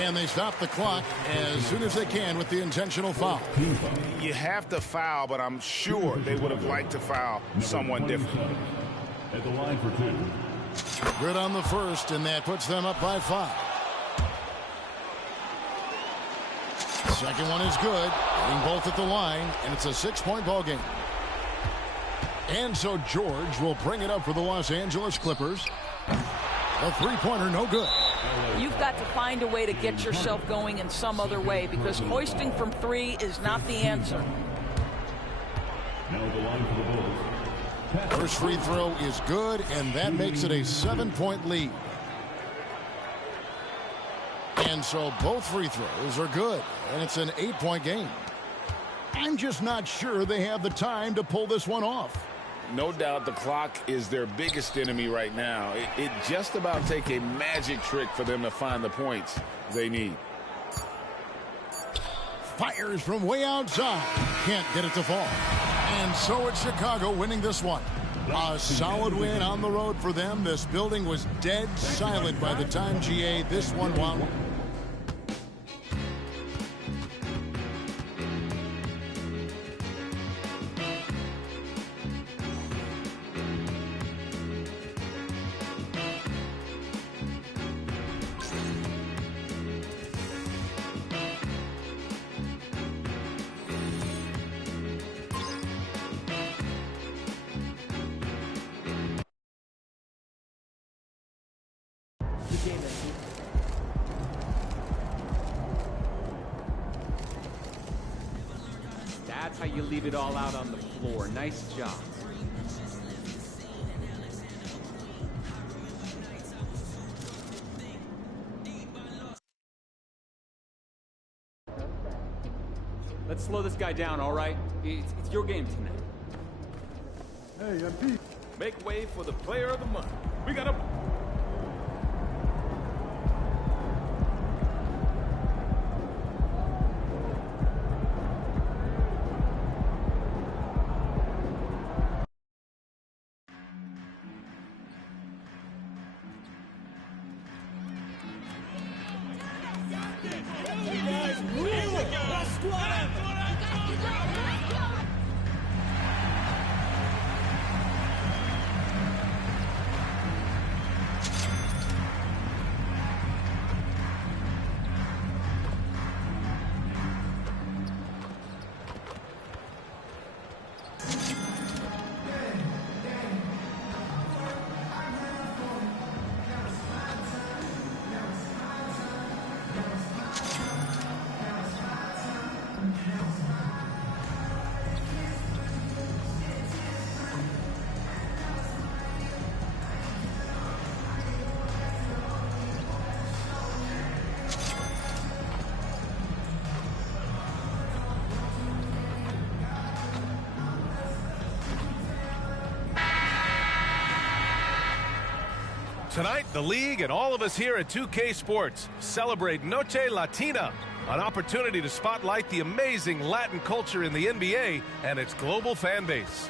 And they stop the clock as soon as they can with the intentional foul. You have to foul, but I'm sure they would have liked to foul someone different. At the line for 2. Good on the first, and that puts them up by 5. Second one is good. Hitting both at the line, and it's a 6-point ball game. And so George will bring it up for the Los Angeles Clippers. The three-pointer, no good. You've got to find a way to get yourself going in some other way, because hoisting from three is not the answer. Now the line for the Bulls. First free throw is good, and that makes it a 7-point lead. And so both free throws are good, and it's an 8-point game. I'm just not sure they have the time to pull this one off. No doubt the clock is their biggest enemy right now. It just about take a magic trick for them to find the points they need. Fires from way outside. Can't get it to fall. And so it's Chicago winning this one. A solid win on the road for them. This building was dead silent by the time GA this one won. That's how you leave it all out on the floor. Nice job. Let's slow this guy down, all right? It's your game tonight. Hey, MP. Make way for the player of the month. We got a... Tonight, the league and all of us here at 2K Sports celebrate Noche Latina, an opportunity to spotlight the amazing Latin culture in the NBA and its global fan base.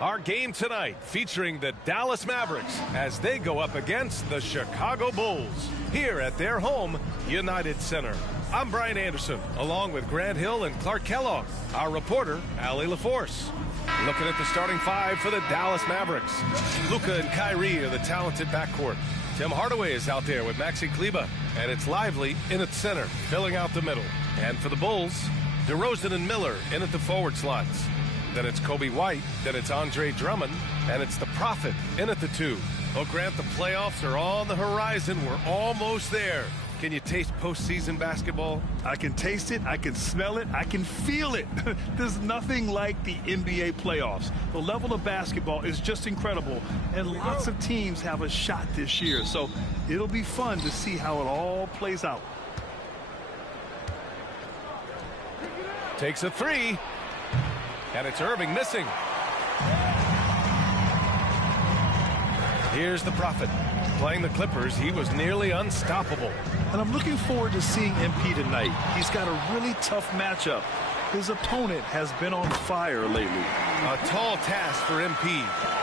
Our game tonight featuring the Dallas Mavericks as they go up against the Chicago Bulls here at their home, United Center. I'm Brian Anderson, along with Grant Hill and Clark Kellogg, our reporter, Allie LaForce. Looking at the starting five for the Dallas Mavericks. Luka and Kyrie are the talented backcourt. Tim Hardaway is out there with Maxi Kleber, and it's Lively in at center, filling out the middle. And for the Bulls, DeRozan and Miller in at the forward slots. Then it's Kobe White, then it's Andre Drummond, and it's the Prophet in at the two. Oh, Grant, the playoffs are on the horizon. We're almost there. Can you taste postseason basketball? I can taste it, I can smell it, I can feel it. There's nothing like the NBA playoffs. The level of basketball is just incredible, and lots of teams have a shot this year. So it'll be fun to see how it all plays out. Takes a three, and it's Irving missing. Here's the Prophet. Playing the Clippers, he was nearly unstoppable. And I'm looking forward to seeing MP tonight. He's got a really tough matchup. His opponent has been on fire lately. A tall task for MP.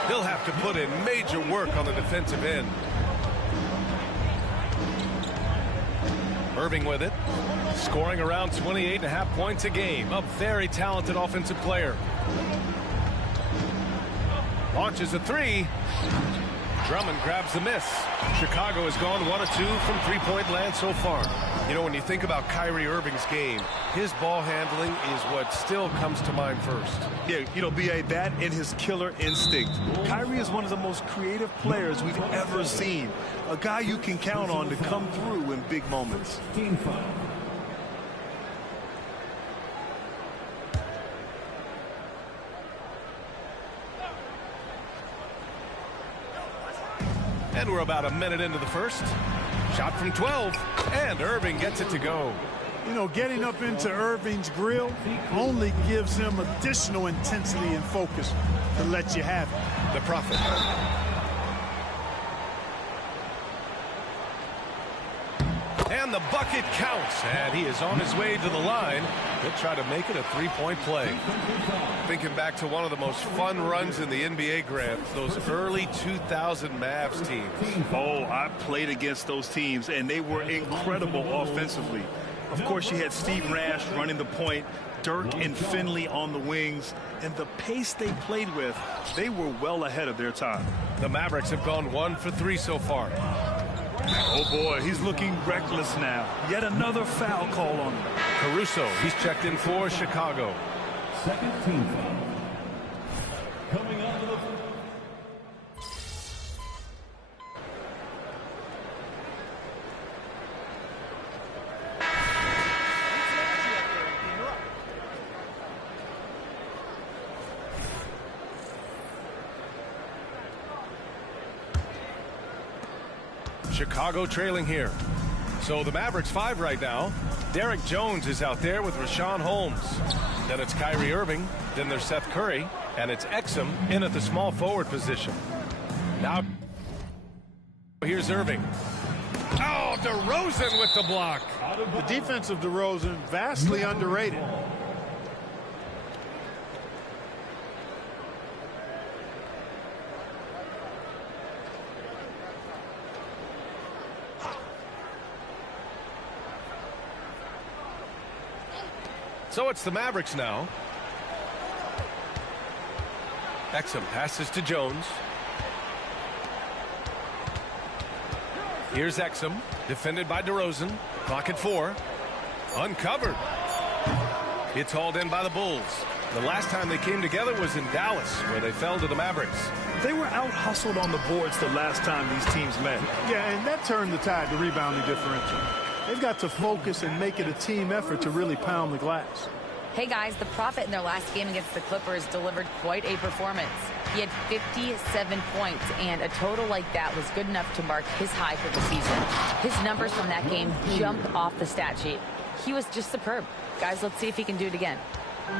He'll have to put in major work on the defensive end. Irving with it, scoring around 28.5 points a game. A very talented offensive player. Launches a three. Drummond grabs the miss. Chicago has gone 1 of 2 from three-point land so far. You know, when you think about Kyrie Irving's game, his ball handling is what still comes to mind first. Yeah, you know, B.A., that and his killer instinct. Kyrie is one of the most creative players we've ever seen. A guy you can count on to come through in big moments. Team foul. And we're about a minute into the first. Shot from 12, and Irving gets it to go. You know, getting up into Irving's grill only gives him additional intensity and focus to let you have it. The Prophet. And the bucket counts, and he is on his way to the line. He'll try to make it a three-point play. Thinking back to one of the most fun runs in the NBA, Grant, those early 2000 Mavs teams. Oh, I played against those teams, and they were incredible offensively. Of course, you had Steve Nash running the point, Dirk and Finley on the wings, and the pace they played with, they were well ahead of their time. The Mavericks have gone 1 for 3 so far. Oh, boy, he's looking reckless now. Yet another foul call on him. Caruso, he's checked in for Chicago. Second team foul. Coming out of the... Chicago trailing here. So the Mavericks 5 right now. Derek Jones is out there with Rashawn Holmes. Then it's Kyrie Irving. Then there's Seth Curry. And it's Exum in at the small forward position. Now here's Irving. Oh, DeRozan with the block. The defense of DeRozan vastly underrated. So it's the Mavericks now. Exum passes to Jones. Here's Exum, defended by DeRozan. Clock at 4. Uncovered. It's hauled in by the Bulls. The last time they came together was in Dallas, where they fell to the Mavericks. They were out-hustled on the boards the last time these teams met. Yeah, and that turned the tide, the rebounding differential. They've got to focus and make it a team effort to really pound the glass. Hey guys, the Prophet in their last game against the Clippers delivered quite a performance. He had 57 points, and a total like that was good enough to mark his high for the season. His numbers from that game jumped off the stat sheet. He was just superb. Guys, let's see if he can do it again.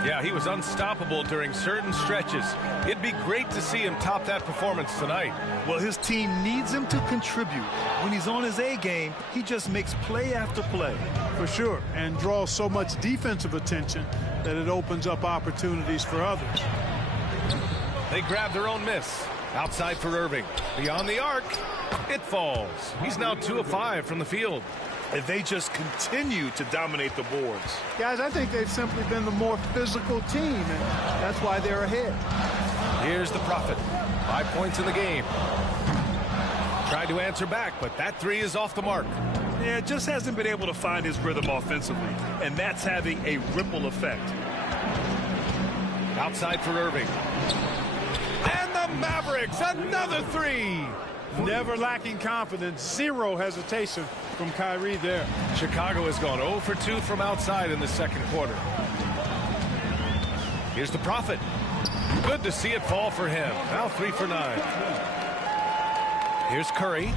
Yeah, he was unstoppable during certain stretches. It'd be great to see him top that performance tonight. Well, his team needs him to contribute. When he's on his A game, he just makes play after play. For sure, and draws so much defensive attention that it opens up opportunities for others. They grab their own miss. Outside for Irving. Beyond the arc, it falls. He's now 2 of 5 from the field. And they just continue to dominate the boards. Guys, I think they've simply been the more physical team, and that's why they're ahead. Here's the Prophet. 5 points in the game. Tried to answer back, but that 3 is off the mark. Yeah, just hasn't been able to find his rhythm offensively, and that's having a ripple effect. Outside for Irving. And the Mavericks, another 3. Never lacking confidence, zero hesitation from Kyrie there. Chicago has gone 0 for 2 from outside in the second quarter. Here's the Prophet. Good to see it fall for him. Now 3 for 9. Here's Curry.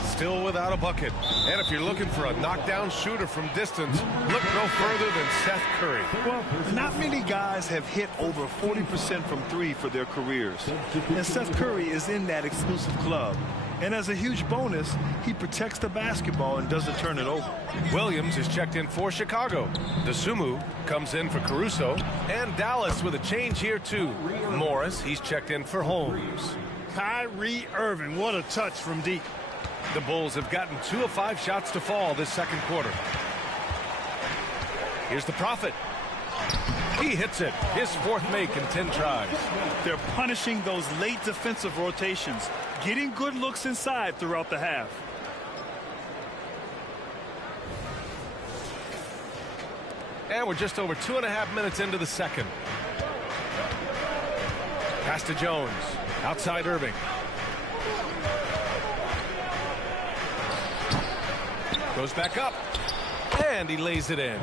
Still without a bucket. And if you're looking for a knockdown shooter from distance, look no further than Seth Curry. Well, not many guys have hit over 40% from 3 for their careers. And Seth Curry is in that exclusive club. And as a huge bonus, he protects the basketball and doesn't turn it over. Williams is checked in for Chicago. DeSumo comes in for Caruso. And Dallas with a change here too. Morris, he's checked in for Holmes. Kyrie Irving, what a touch from deep. The Bulls have gotten 2 of 5 shots to fall this second quarter. Here's the Prophet. He hits it. His fourth make in 10 tries. They're punishing those late defensive rotations, getting good looks inside throughout the half. And we're just over 2.5 minutes into the second. Pass to Jones. Outside Irving. Goes back up. And he lays it in.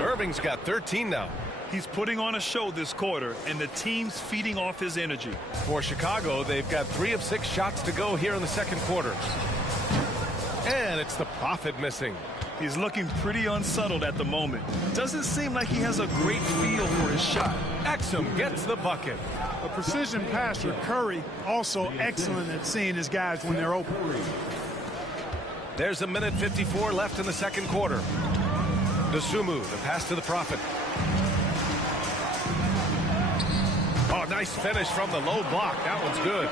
Irving's got 13 now. He's putting on a show this quarter, and the team's feeding off his energy. For Chicago, they've got 3 of 6 shots to go here in the second quarter. And it's the Prophet missing. He's looking pretty unsettled at the moment. Doesn't seem like he has a great feel for his shot. Exum gets the bucket. A precision passer, Curry, also excellent at seeing his guys when they're open. There's 1:54 left in the second quarter. Dosunmu, the pass to the Prophet. Oh, nice finish from the low block. That one's good.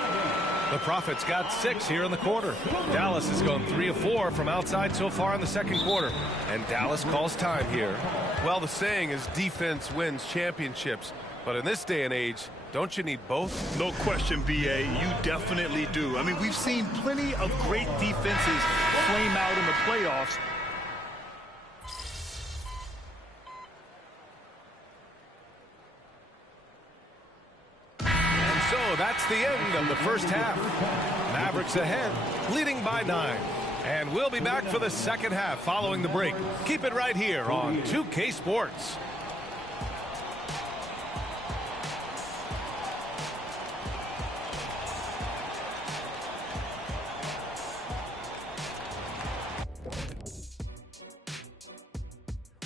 The Prophet's got 6 here in the quarter. Dallas has gone 3 of 4 from outside so far in the second quarter. And Dallas calls time here. Well, the saying is defense wins championships. But in this day and age, don't you need both? No question, B.A. You definitely do. I mean, we've seen plenty of great defenses flame out in the playoffs. And so that's the end of the first half. Mavericks ahead, leading by 9. And we'll be back for the second half following the break. Keep it right here on 2K Sports.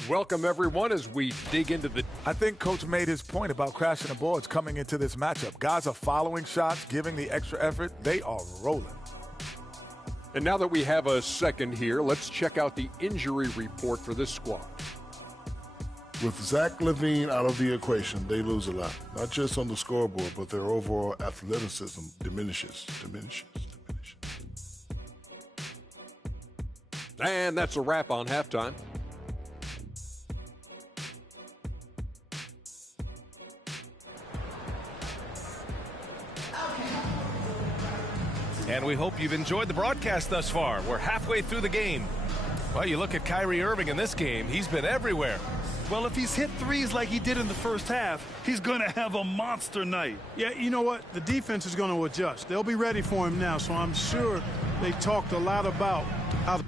Welcome, everyone, as we dig into the... I think Coach made his point about crashing the boards coming into this matchup. Guys are following shots, giving the extra effort. They are rolling. And now that we have a second here, let's check out the injury report for this squad. With Zach LaVine out of the equation, they lose a lot. Not just on the scoreboard, but their overall athleticism diminishes. And that's a wrap on halftime. And we hope you've enjoyed the broadcast thus far. We're halfway through the game. Well, you look at Kyrie Irving in this game. He's been everywhere. Well, if he's hit threes like he did in the first half, he's going to have a monster night. Yeah, you know what? The defense is going to adjust. They'll be ready for him now, so I'm sure they talked a lot about how the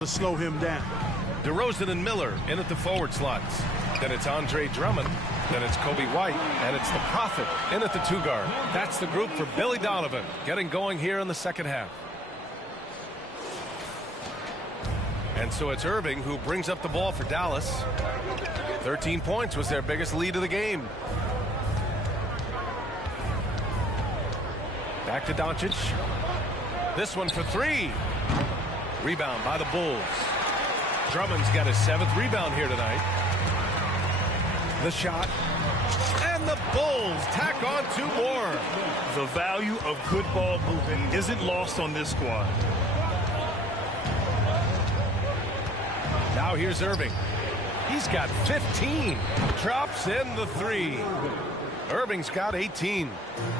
to slow him down. DeRozan and Miller in at the forward slots. Then it's Andre Drummond. Then it's Kobe White. And it's the Prophet in at the 2 guard. That's the group for Billy Donovan getting going here in the second half. And so it's Irving who brings up the ball for Dallas. 13 points was their biggest lead of the game. Back to Doncic. This one for 3. Rebound by the Bulls. Drummond's got his 7th rebound here tonight. The shot. And the Bulls tack on 2 more. The value of good ball movement isn't lost on this squad. Now here's Irving. He's got 15. Drops in the 3. Irving's got 18.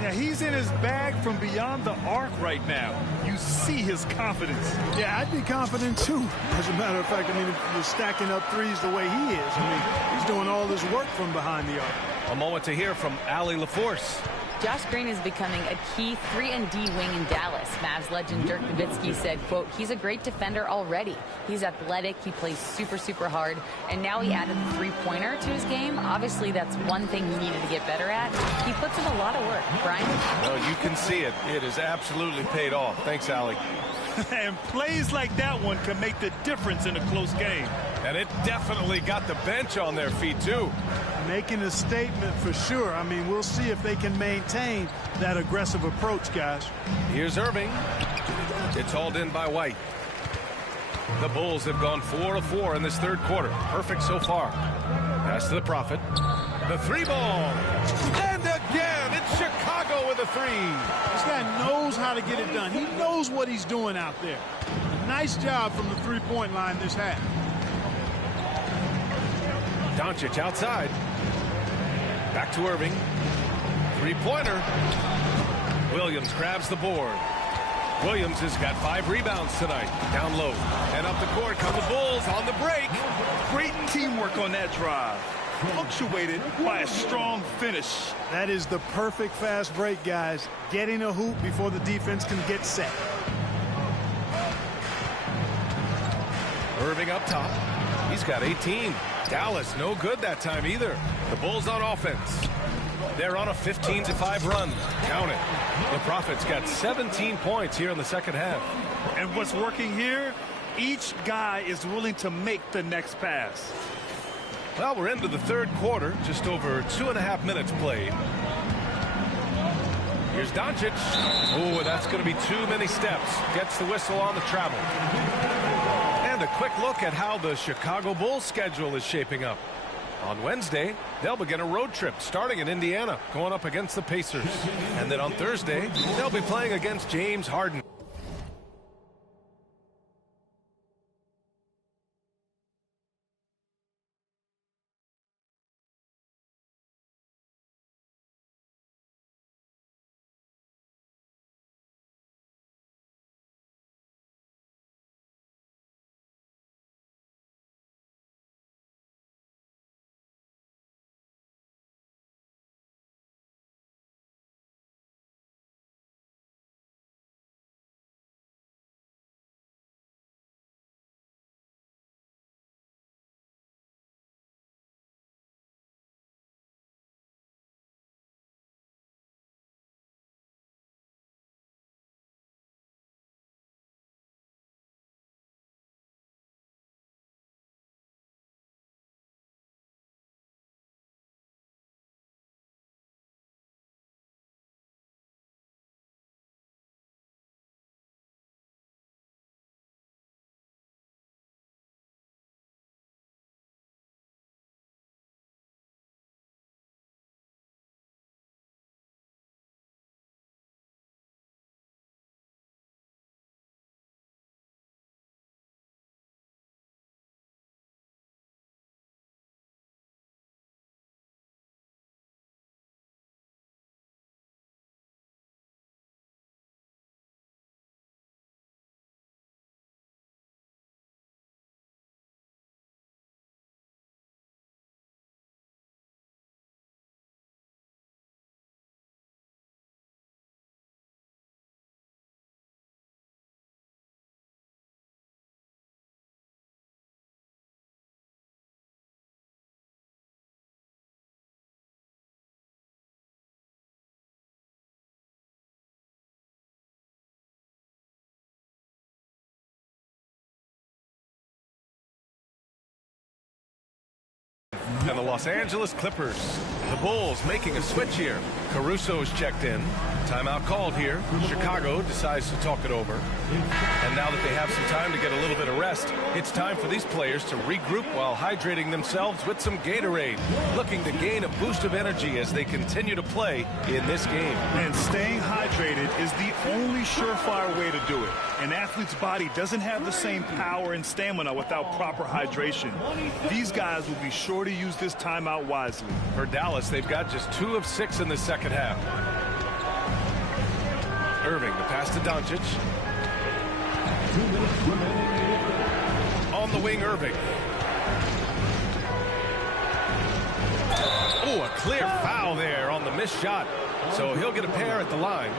Yeah, he's in his bag from beyond the arc right now. You see his confidence. Yeah, I'd be confident too. As a matter of fact, I mean, if you're stacking up threes the way he is, I mean, he's doing all this work from behind the arc. A moment to hear from Allie LaForce. Josh Green is becoming a key 3-and-D wing in Dallas. Mavs legend Dirk Nowitzki said, quote, he's a great defender already. He's athletic, he plays super, super hard, and now he added the 3-pointer to his game. Obviously, that's one thing he needed to get better at. He puts in a lot of work. Brian? No, you can see it. It has absolutely paid off. Thanks, Allie. And plays like that one can make the difference in a close game. And it definitely got the bench on their feet, too. Making a statement for sure. I mean, we'll see if they can maintain that aggressive approach, guys. Here's Irving. It's hauled in by White. The Bulls have gone 4 of 4 in this 3rd quarter. Perfect so far. Pass to the Prophet. The 3 ball. And again, it's Chicago with a 3. This guy knows how to get it done. He knows what he's doing out there. Nice job from the 3-point line this half. Doncic outside. Back to Irving. 3-pointer. Williams grabs the board. Williams has got 5 rebounds tonight. Down low. And up the court come the Bulls on the break. Great teamwork on that drive. Punctuated by a strong finish. That is the perfect fast break, guys. Getting a hoop before the defense can get set. Irving up top. He's got 18. Dallas no good that time either. The Bulls on offense. They're on a 15-5 run. Count it. The Prophet's got 17 points here in the second half. And what's working here, each guy is willing to make the next pass. Well, we're into the 3rd quarter. Just over 2.5 minutes played. Here's Doncic. Oh, that's going to be too many steps. Gets the whistle on the travel. And a quick look at how the Chicago Bulls schedule is shaping up. On Wednesday, they'll begin a road trip starting in Indiana, going up against the Pacers. And then on Thursday, they'll be playing against James Harden. and the Los Angeles Clippers. The Bulls making a switch here. Caruso's checked in. Timeout called here. Chicago decides to talk it over. And now that they have some time to get a little bit of rest, it's time for these players to regroup while hydrating themselves with some Gatorade, looking to gain a boost of energy as they continue to play in this game. And staying hydrated is the only surefire way to do it. An athlete's body doesn't have the same power and stamina without proper hydration. These guys will be sure to use this timeout wisely. For Dallas, they've got just 2 of 6 in the second half. Irving, the pass to Doncic. On the wing, Irving. Oh, a clear foul there on the missed shot. So he'll get a pair at the line.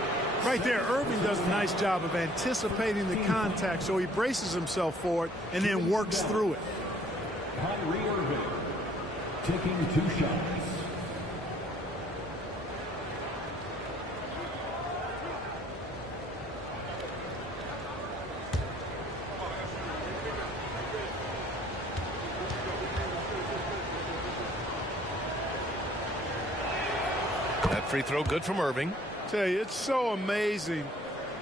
Right there, Irving does a nice job of anticipating the contact, so he braces himself for it and then works through it. Kyrie Irving taking 2 shots. That free throw good from Irving. Tell you, it's so amazing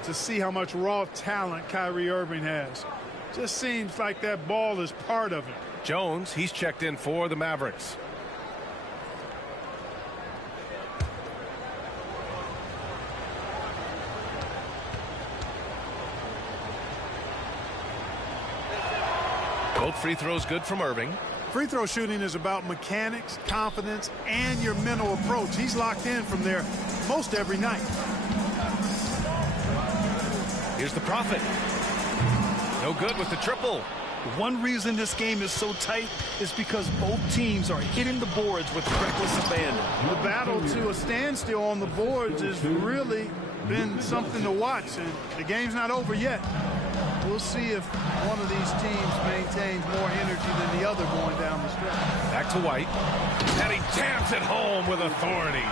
to see how much raw talent Kyrie Irving has. Just seems like that ball is part of it. Jones, he's checked in for the Mavericks. Both free throws good from Irving. Free throw shooting is about mechanics, confidence, and your mental approach. He's locked in from there most every night. Here's the Prophet. No good with the triple. One reason this game is so tight is because both teams are hitting the boards with reckless abandon. The battle to a standstill on the boards has really been something to watch, and the game's not over yet. We'll see if one of these teams maintains more energy than the other going down the stretch. Back to White. And he jams it home with authority.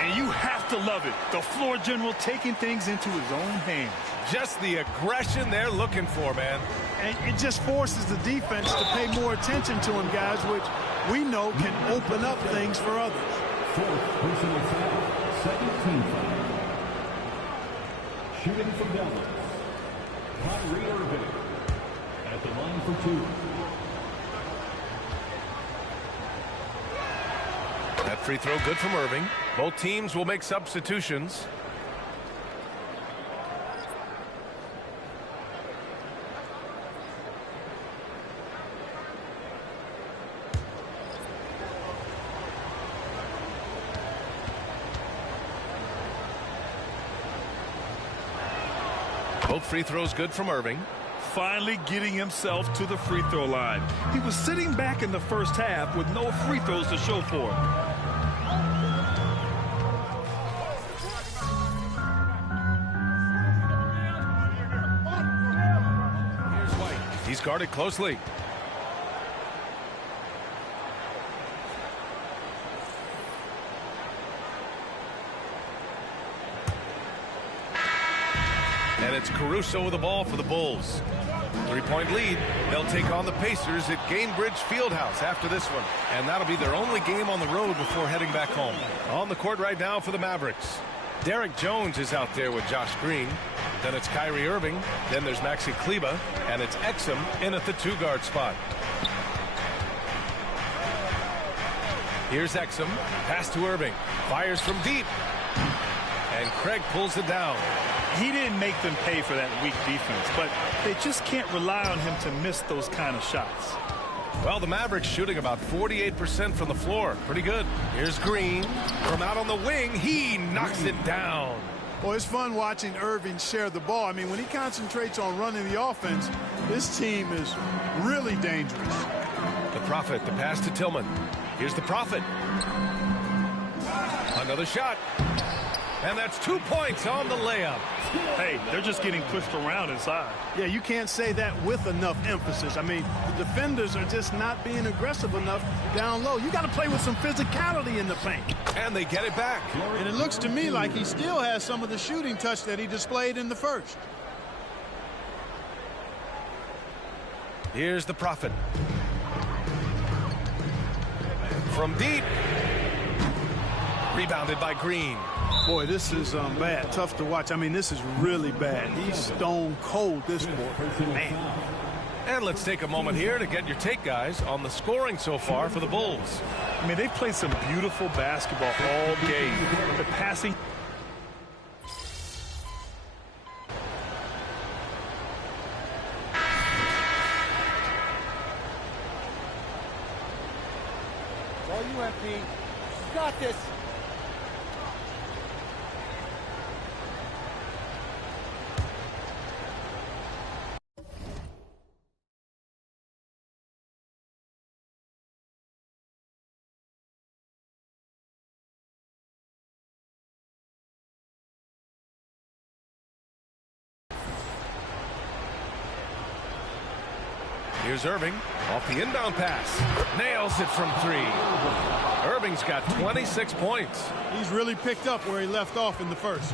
And you have to love it. The floor general taking things into his own hands. Just the aggression they're looking for, man. And it just forces the defense to pay more attention to him, guys, which we know can open up things for others. 4th personal foul, second team foul. Shooting from Dallas, Kyrie Irving at the line for 2. That free throw good from Irving. Both teams will make substitutions. Both free throws good from Irving. Finally getting himself to the free throw line. He was sitting back in the first half with no free throws to show for it. Here's White. He's guarded closely. And it's Caruso with the ball for the Bulls. 3-point lead. They'll take on the Pacers at Gainbridge Fieldhouse after this one. And that'll be their only game on the road before heading back home. On the court right now for the Mavericks. Derek Jones is out there with Josh Green. Then it's Kyrie Irving. Then there's Maxi Kleber. And it's Exum in at the 2-guard spot. Here's Exum. Pass to Irving. Fires from deep. And Craig pulls it down. He didn't make them pay for that weak defense, but they just can't rely on him to miss those kind of shots. Well, the Mavericks shooting about 48% from the floor. Pretty good. Here's Green. From out on the wing, he knocks it down. Well, it's fun watching Irving share the ball. I mean, when he concentrates on running the offense, this team is really dangerous. The Prophet, the pass to Tillman. Here's the Prophet. Another shot. And that's 2 points on the layup. Hey, they're just getting pushed around inside. Yeah, you can't say that with enough emphasis. I mean, the defenders are just not being aggressive enough down low. You got to play with some physicality in the paint. And they get it back. And it looks to me like he still has some of the shooting touch that he displayed in the first. Here's the Prophet. from deep. Rebounded by Green. Boy, this is bad. Tough to watch. I mean, this is really bad. He's stone cold this quarter. Man. And let's take a moment here to get your take, guys, on the scoring so far for the Bulls. I mean, they've played some beautiful basketball all game. The passing. It's all you, MP. You got this. Here's Irving off the inbound pass. Nails it from 3. Irving's got 26 points. He's really picked up where he left off in the first.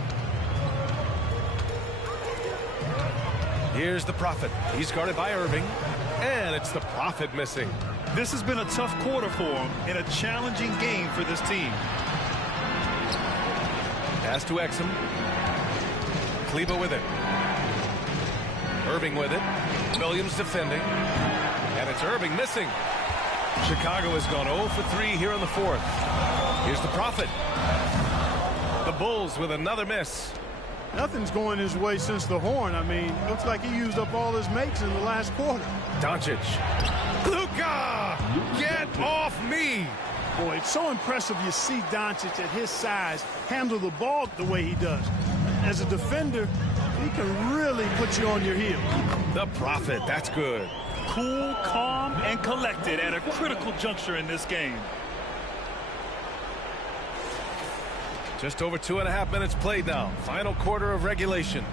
Here's the Prophet. He's guarded by Irving. And it's the Prophet missing. This has been a tough quarter for him and a challenging game for this team. Pass to Exum. Kleber with it. Irving with it. Williams defending. And it's Irving missing. Chicago has gone 0 for 3 here in the fourth. Here's the Prophet. The Bulls with another miss. Nothing's going his way since the horn. I mean, looks like he used up all his makes in the last quarter. Doncic. Luka! Get off me! Boy, it's so impressive you see Doncic at his size handle the ball the way he does. As a defender, he can really put you on your heels. The Prophet, that's good. Cool, calm, and collected at a critical juncture in this game. Just over 2.5 minutes played now. Final quarter of regulation.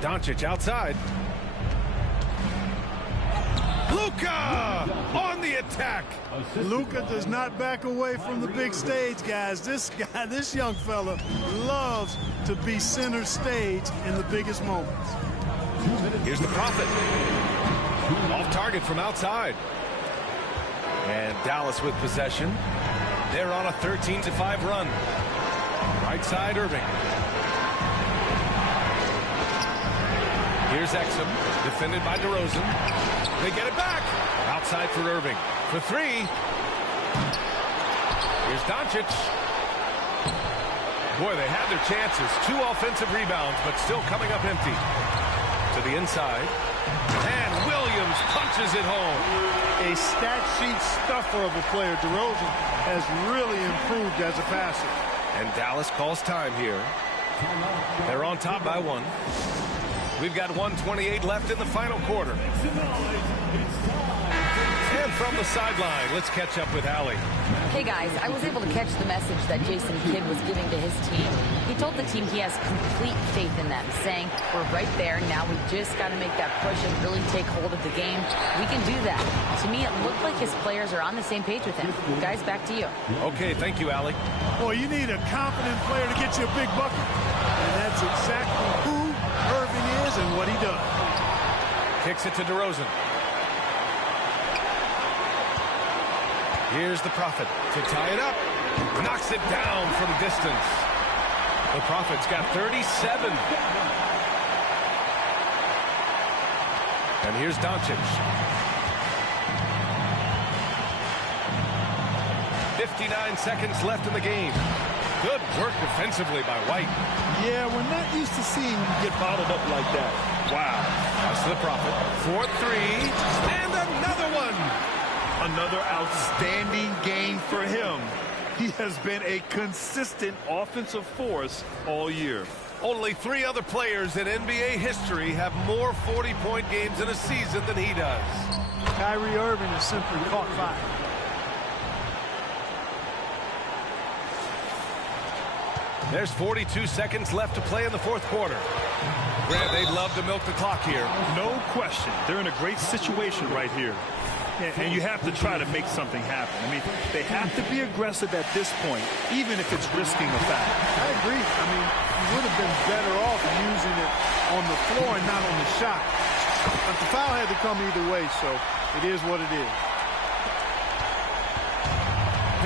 Doncic outside. Luka on the attack. Luka does not back away from the big stage, guys. This guy, this young fella, loves to be center stage in the biggest moments. Here's the Prophet. Off target from outside. And Dallas with possession. They're on a 13-5 run. Right side, Irving. Here's Exum, defended by DeRozan. They get it back. Outside for Irving. For 3. Here's Doncic. Boy, they had their chances. 2 offensive rebounds, but still coming up empty. To the inside. And Williams punches it home. A stat sheet stuffer of a player. DeRozan has really improved as a passer. And Dallas calls time here. They're on top by 1. We've got 1:28 left in the final quarter. And from the sideline, let's catch up with Allie. Hey guys, I was able to catch the message that Jason Kidd was giving to his team. He told the team he has complete faith in them, saying, we're right there, now we just got to make that push and really take hold of the game. We can do that. To me, it looked like his players are on the same page with him. Guys, back to you. Okay, thank you, Allie. Boy, you need a confident player to get you a big bucket. And that's exactly who Irving is and what he does. Kicks it to DeRozan. Here's the Prophet to tie it up. Knocks it down from distance. The Prophet's got 37. And here's Doncic. 59 seconds left in the game. Good work defensively by White. Yeah, we're not used to seeing him get bottled up like that. Wow. Pass to the Prophet. 4-3. And another one. Another outstanding game for him. He has been a consistent offensive force all year. Only 3 other players in NBA history have more 40-point games in a season than he does. Kyrie Irving has simply caught fire. There's 42 seconds left to play in the fourth quarter. Grant, they'd love to milk the clock here. No question. They're in a great situation right here. And you have to try to make something happen. I mean, they have to be aggressive at this point, even if it's risking a foul. I agree. I mean, you would have been better off using it on the floor and not on the shot. But the foul had to come either way, so it is what it is.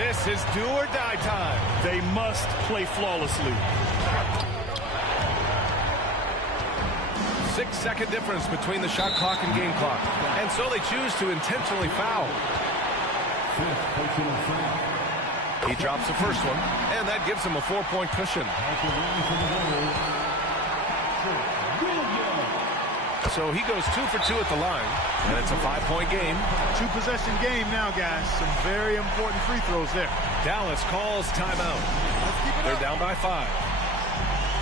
This is do or die time. They must play flawlessly. 6-second difference between the shot clock and game clock. And so they choose to intentionally foul. He drops the first one, and that gives him a 4-point cushion. So he goes 2 for 2 at the line, and it's a 5-point game. 2-possession game now, guys. Some very important free throws there. Dallas calls timeout. They're down by 5.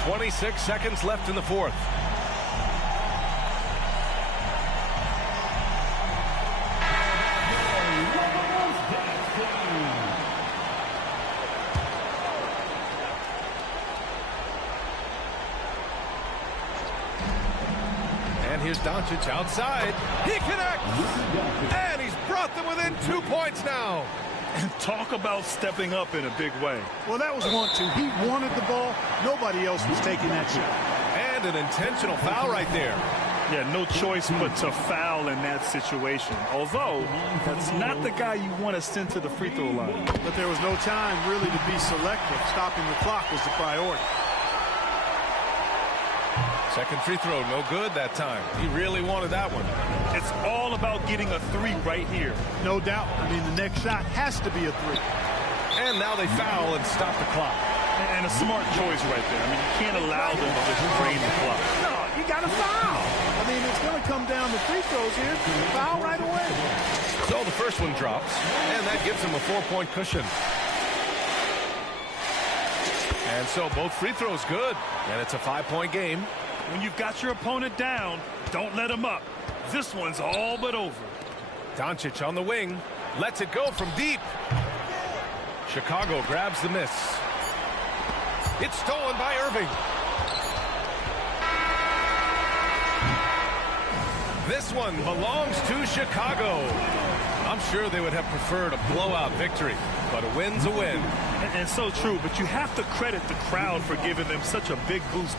26 seconds left in the fourth. Here's Doncic outside. He connects. And he's brought them within 2 points now. And talk about stepping up in a big way. Well, that was 1-2. He wanted the ball. Nobody else was taking that shot. And an intentional foul right there. Yeah, no choice but to foul in that situation. Although, that's not the guy you want to send to the free throw line. But there was no time really to be selective. Stopping the clock was the priority. Second free throw, no good that time. He really wanted that one. It's all about getting a 3 right here. No doubt. I mean, the next shot has to be a 3. And now they foul and stop the clock. And a smart choice right there. I mean, you can't allow them to just drain the clock. No, you got to foul. I mean, it's going to come down to free throws here. Foul right away. So the first one drops, and that gives him a 4-point cushion. And so both free throws good, and it's a 5-point game. When you've got your opponent down, don't let him up. This one's all but over. Doncic on the wing, lets it go from deep. Chicago grabs the miss. It's stolen by Irving. This one belongs to Chicago. I'm sure they would have preferred a blowout victory, but a win's a win. And so true, but you have to credit the crowd for giving them such a big boost.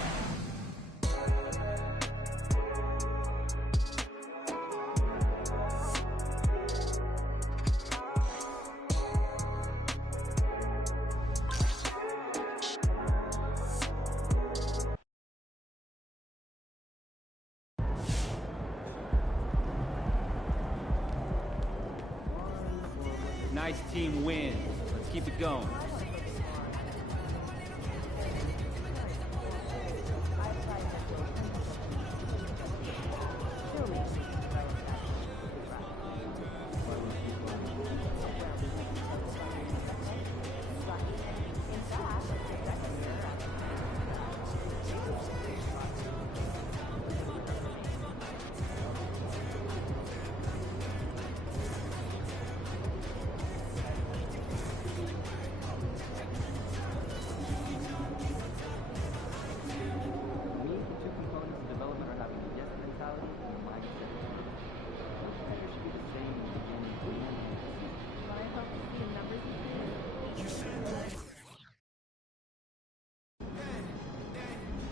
Nice team win. Let's keep it going.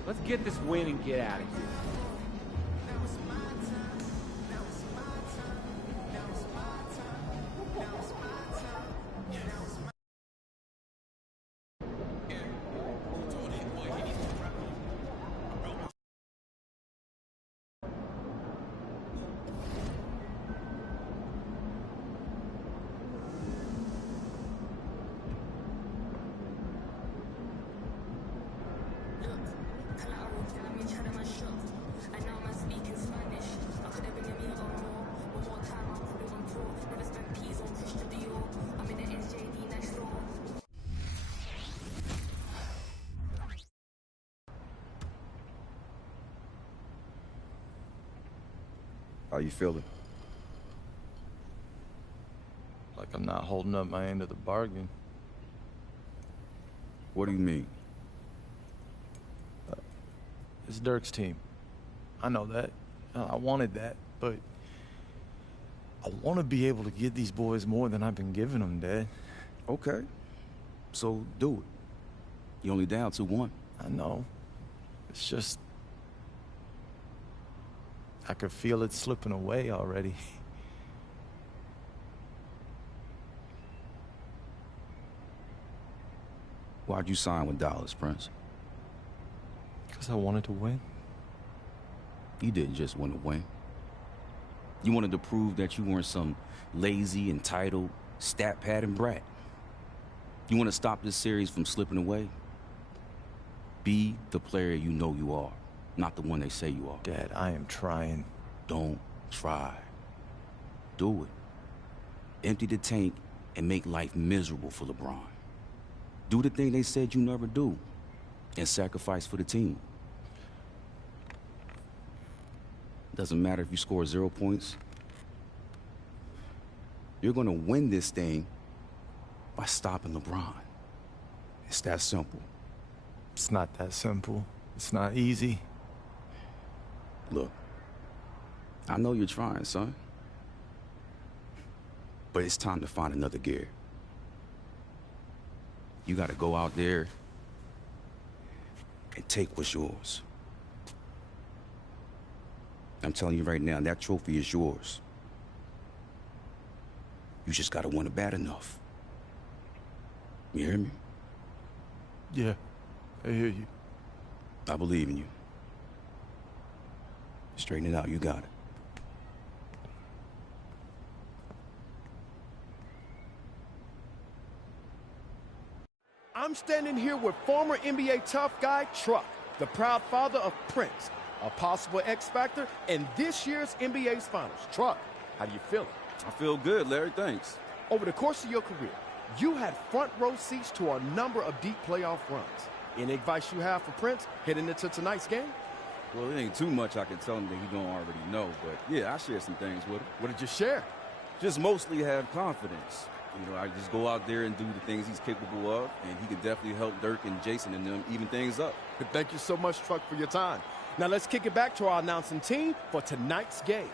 Let's get this win and get out of here. How you feeling? Like I'm not holding up my end of the bargain. What do you mean? It's Dirk's team. I know that. I wanted that, but I want to be able to give these boys more than I've been giving them, Dad. Okay. So do it. You only down 2-1. I know. It's just I could feel it slipping away already. Why'd you sign with Dallas, Prince? Because I wanted to win. You didn't just want to win. You wanted to prove that you weren't some lazy, entitled, stat-padding brat. You want to stop this series from slipping away? Be the player you know you are, not the one they say you are. Dad, I am trying. Don't try. Do it. Empty the tank and make life miserable for LeBron. Do the thing they said you never do and sacrifice for the team. Doesn't matter if you score 0 points. You're going to win this thing by stopping LeBron. It's that simple. It's not that simple. It's not easy. Look, I know you're trying, son. But it's time to find another gear. You got to go out there and take what's yours. I'm telling you right now, that trophy is yours. You just got to want it bad enough. You hear me? Yeah, I hear you. I believe in you. Straighten it out, you got it. I'm standing here with former NBA tough guy Truck, the proud father of Prince, a possible X factor in this year's NBA's finals. Truck, how do you feel? I feel good, Larry, thanks. Over the course of your career, you had front row seats to a number of deep playoff runs. Any advice you have for Prince heading into tonight's game? Well, it ain't too much I can tell him that he don't already know, but yeah, I share some things with him. What did you share? Just mostly have confidence. You know, I just go out there and do the things he's capable of, and he can definitely help Dirk and Jason and them even things up. Thank you so much, Truck, for your time. Now let's kick it back to our announcing team for tonight's game.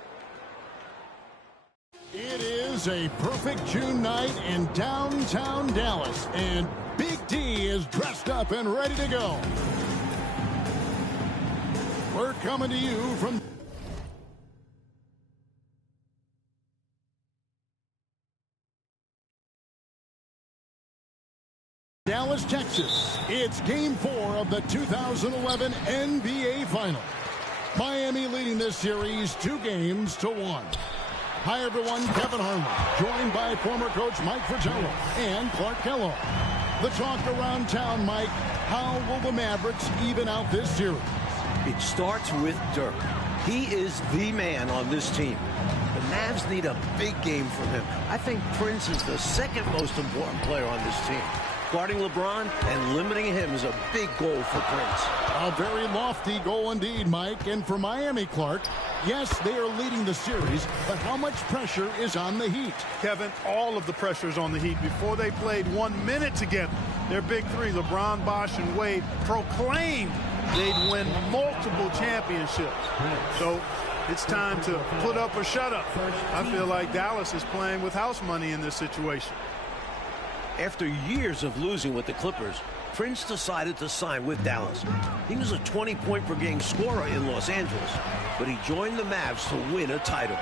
It is a perfect June night in downtown Dallas, and Big D is dressed up and ready to go. We're coming to you from Dallas, Texas. It's Game 4 of the 2011 NBA Finals. Miami leading this series 2-1. Hi, everyone. Kevin Harlan, joined by former coach Mike Fratello and Clark Kellogg. The talk around town, Mike, how will the Mavericks even out this series? It starts with Dirk. He is the man on this team. The Mavs need a big game from him. I think Prince is the second most important player on this team. Guarding LeBron and limiting him is a big goal for Prince. A very lofty goal indeed, Mike. And for Miami, Clark, yes, they are leading the series, but how much pressure is on the Heat? Kevin, all of the pressure is on the Heat. Before they played 1 minute together, their big three, LeBron, Bosh, and Wade, proclaimed they'd win multiple championships. So it's time to put up or shut up. I feel like Dallas is playing with house money in this situation. After years of losing with the Clippers, Prince decided to sign with Dallas. He was a 20-point-per-game scorer in Los Angeles, but he joined the Mavs to win a title.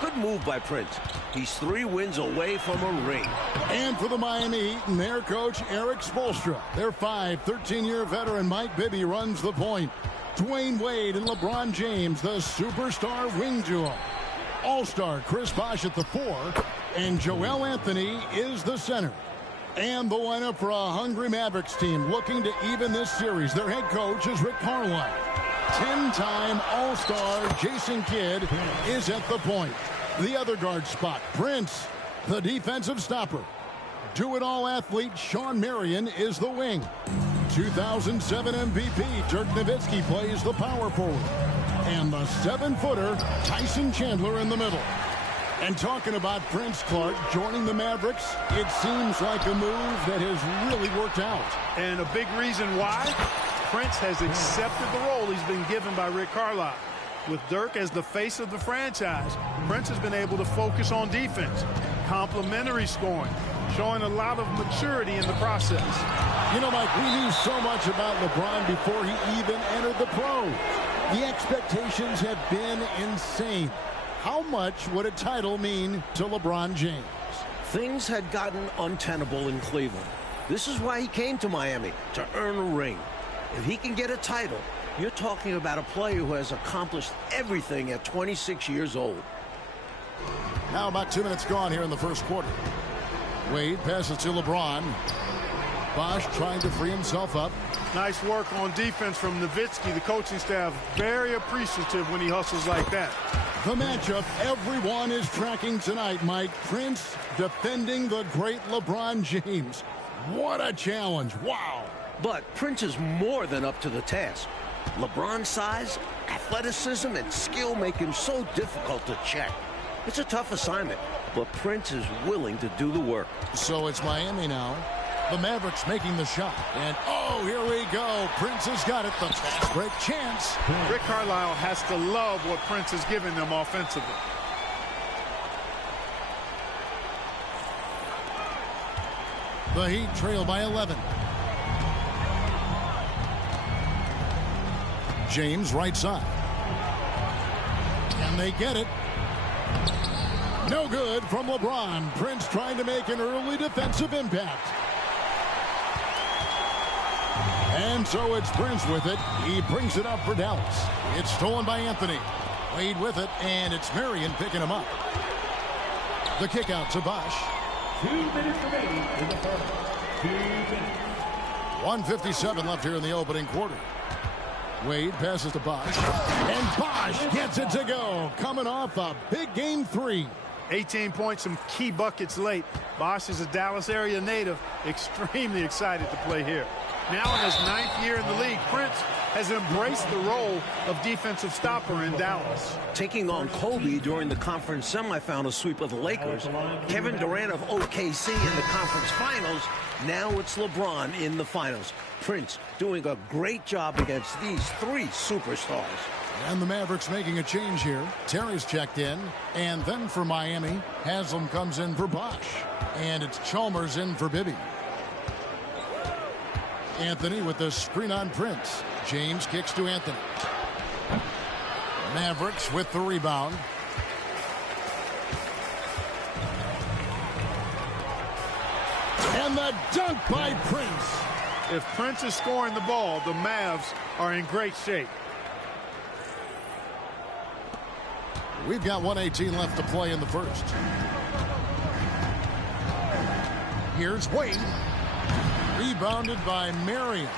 Good move by Prince. He's 3 wins away from a ring. And for the Miami Heat and their coach, Eric Spoelstra, their 13-year veteran Mike Bibby runs the point. Dwayne Wade and LeBron James, the superstar wing duo. All-star Chris Bosh at the 4, and Joel Anthony is the center. And the lineup for a hungry Mavericks team looking to even this series. Their head coach is Rick Carlisle. 10-time All-Star Jason Kidd is at the point. The other guard spot, Prince, the defensive stopper. Do-it-all athlete Shawn Marion is the wing. 2007 MVP Dirk Nowitzki plays the power forward. And the 7-footer Tyson Chandler in the middle. And talking about Prince, Clark, joining the Mavericks, it seems like a move that has really worked out. And a big reason why, Prince has accepted the role he's been given by Rick Carlisle. With Dirk as the face of the franchise, Prince has been able to focus on defense, complementary scoring, showing a lot of maturity in the process. You know, Mike, we knew so much about LeBron before he even entered the pros. The expectations have been insane. How much would a title mean to LeBron James? Things had gotten untenable in Cleveland. This is why he came to Miami, to earn a ring. If he can get a title, you're talking about a player who has accomplished everything at 26 years old. Now about 2 minutes gone here in the first quarter. Wade passes to LeBron. Bosch trying to free himself up. Nice work on defense from Nowitzki. The coaching staff very appreciative when he hustles like that. The matchup everyone is tracking tonight, Mike. Prince defending the great LeBron James. What a challenge. Wow. But Prince is more than up to the task. LeBron's size, athleticism, and skill make him so difficult to check. It's a tough assignment, but Prince is willing to do the work. So it's Miami now. The Mavericks making the shot. And, oh, here we go. Prince has got it. The fast break chance. Rick Carlisle has to love what Prince is giving them offensively. The Heat trail by 11. James right side. And they get it. No good from LeBron. Prince trying to make an early defensive impact. And so it's Prince with it. He brings it up for Dallas. It's stolen by Anthony. Wade with it, and it's Marion picking him up. The kick out to Bosch. 2 minutes remaining in the first. 2 minutes. 1:57 left here in the opening quarter. Wade passes to Bosch. And Bosch gets it to go. Coming off a big game 3. 18 points, some key buckets late. Bosch is a Dallas area native. Extremely excited to play here. Now in his 9th year in the league, Prince has embraced the role of defensive stopper in Dallas. Taking on Kobe during the conference semifinal sweep of the Lakers, Kevin Durant of OKC in the conference finals, now it's LeBron in the finals. Prince doing a great job against these 3 superstars. And the Mavericks making a change here. Terry's checked in. And then for Miami, Haslam comes in for Bosch. And it's Chalmers in for Bibby. Anthony with the screen on Prince. James kicks to Anthony. Mavericks with the rebound. And the dunk by Prince. If Prince is scoring the ball, the Mavs are in great shape. We've got 1:18 left to play in the first. Here's Wade. Rebounded by Marion.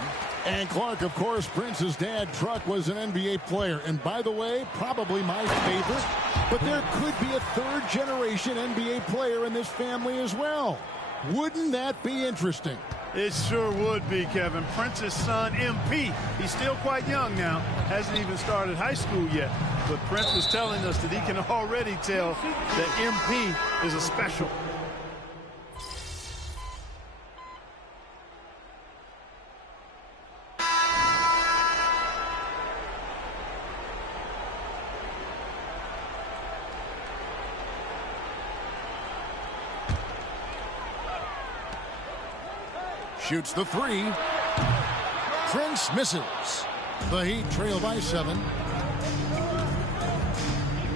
And Clark, of course, Prince's dad, Truck, was an NBA player. And by the way, probably my favorite. But there could be a third-generation NBA player in this family as well. Wouldn't that be interesting? It sure would be, Kevin. Prince's son, MP. He's still quite young now. Hasn't even started high school yet. But Prince was telling us that he can already tell that MP is a special. Shoots the 3. Prince misses. The Heat trail by 7.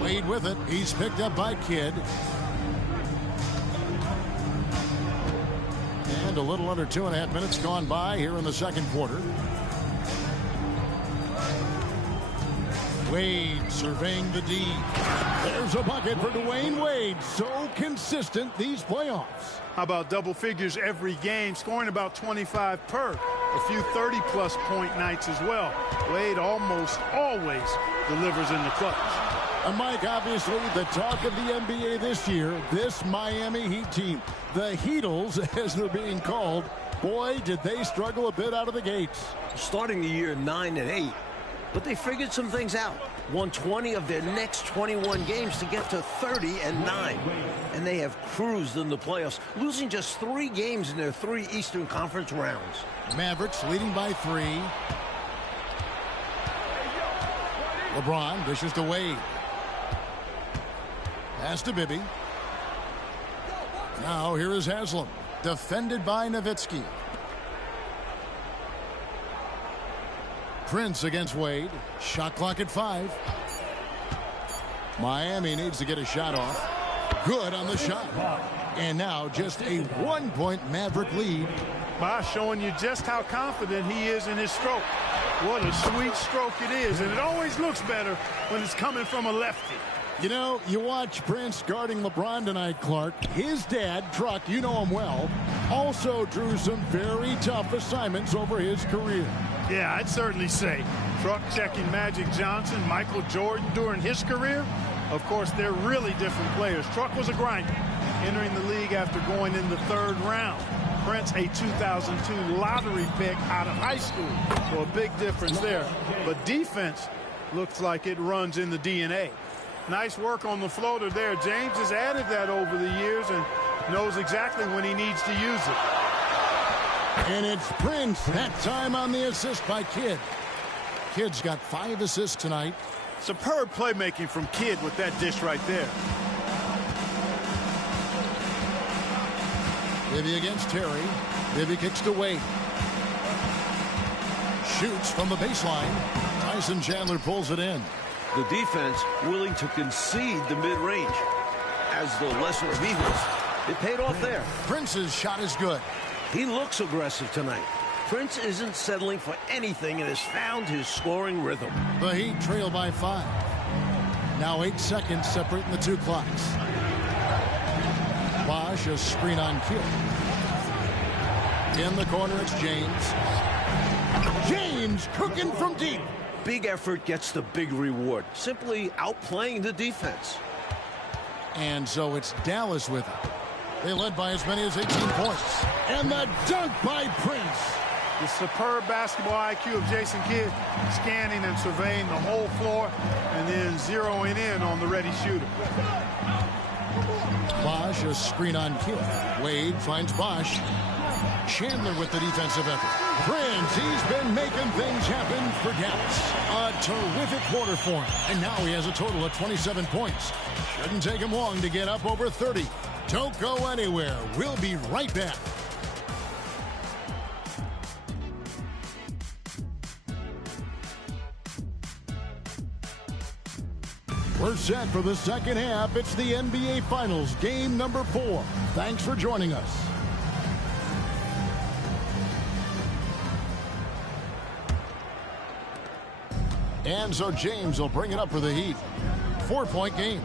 Wade with it. He's picked up by Kidd. And a little under 2.5 minutes gone by here in the second quarter. Wade surveying the D. There's a bucket for Dwayne Wade. So consistent these playoffs. How about double figures every game, scoring about 25 per. A few 30-plus point nights as well. Wade almost always delivers in the clutch. And Mike, obviously the talk of the NBA this year, this Miami Heat team, the Heatles as they're being called. Boy, did they struggle a bit out of the gates. Starting the year 9-8, but they figured some things out. Won 20 of their next 21 games to get to 30-9. And they have cruised in the playoffs, losing just 3 games in their 3 Eastern Conference rounds. Mavericks leading by 3. LeBron dishes to Wade. Pass to Bibby. Now here is Haslam. Defended by Nowitzki. Prince against Wade. Shot clock at 5. Miami needs to get a shot off. Good on the shot. And now just a 1-point Maverick lead. Bosh showing you just how confident he is in his stroke. What a sweet stroke it is. And it always looks better when it's coming from a lefty. You know, you watch Prince guarding LeBron tonight, Clark. His dad, Truck, you know him well, also drew some very tough assignments over his career. Yeah, I'd certainly say. Truck checking Magic Johnson, Michael Jordan during his career. Of course, they're really different players. Truck was a grinder, entering the league after going in the 3rd round. Prince, a 2002 lottery pick out of high school. So a big difference there. But defense looks like it runs in the DNA. Nice work on the floater there. James has added that over the years and knows exactly when he needs to use it. And it's Prince, that time on the assist by Kidd. Kidd's got 5 assists tonight. Superb playmaking from Kidd with that dish right there. Bibby against Terry. Bibby kicks to Wade. Shoots from the baseline. Tyson Chandler pulls it in. The defense willing to concede the mid-range. As the lesser of evils, it paid off there. Prince's shot is good. He looks aggressive tonight. Prince isn't settling for anything and has found his scoring rhythm. The Heat trail by 5. Now 8 seconds separating the 2 clocks. Bosh, a screen on Kidd. In the corner, it's James. James cooking from deep. Big effort gets the big reward. Simply outplaying the defense. And so it's Dallas with it. They led by as many as 18 points. And the dunk by Prince. The superb basketball IQ of Jason Kidd, scanning and surveying the whole floor and then zeroing in on the ready shooter. Bosh, a screen on Kidd. Wade finds Bosh. Chandler with the defensive effort. Prince, he's been making things happen for Dallas. A terrific quarter for him. And now he has a total of 27 points. Shouldn't take him long to get up over 30. Don't go anywhere. We'll be right back. We're set for the second half. It's the NBA Finals, game number 4. Thanks for joining us. And so James will bring it up for the Heat. 4-point game.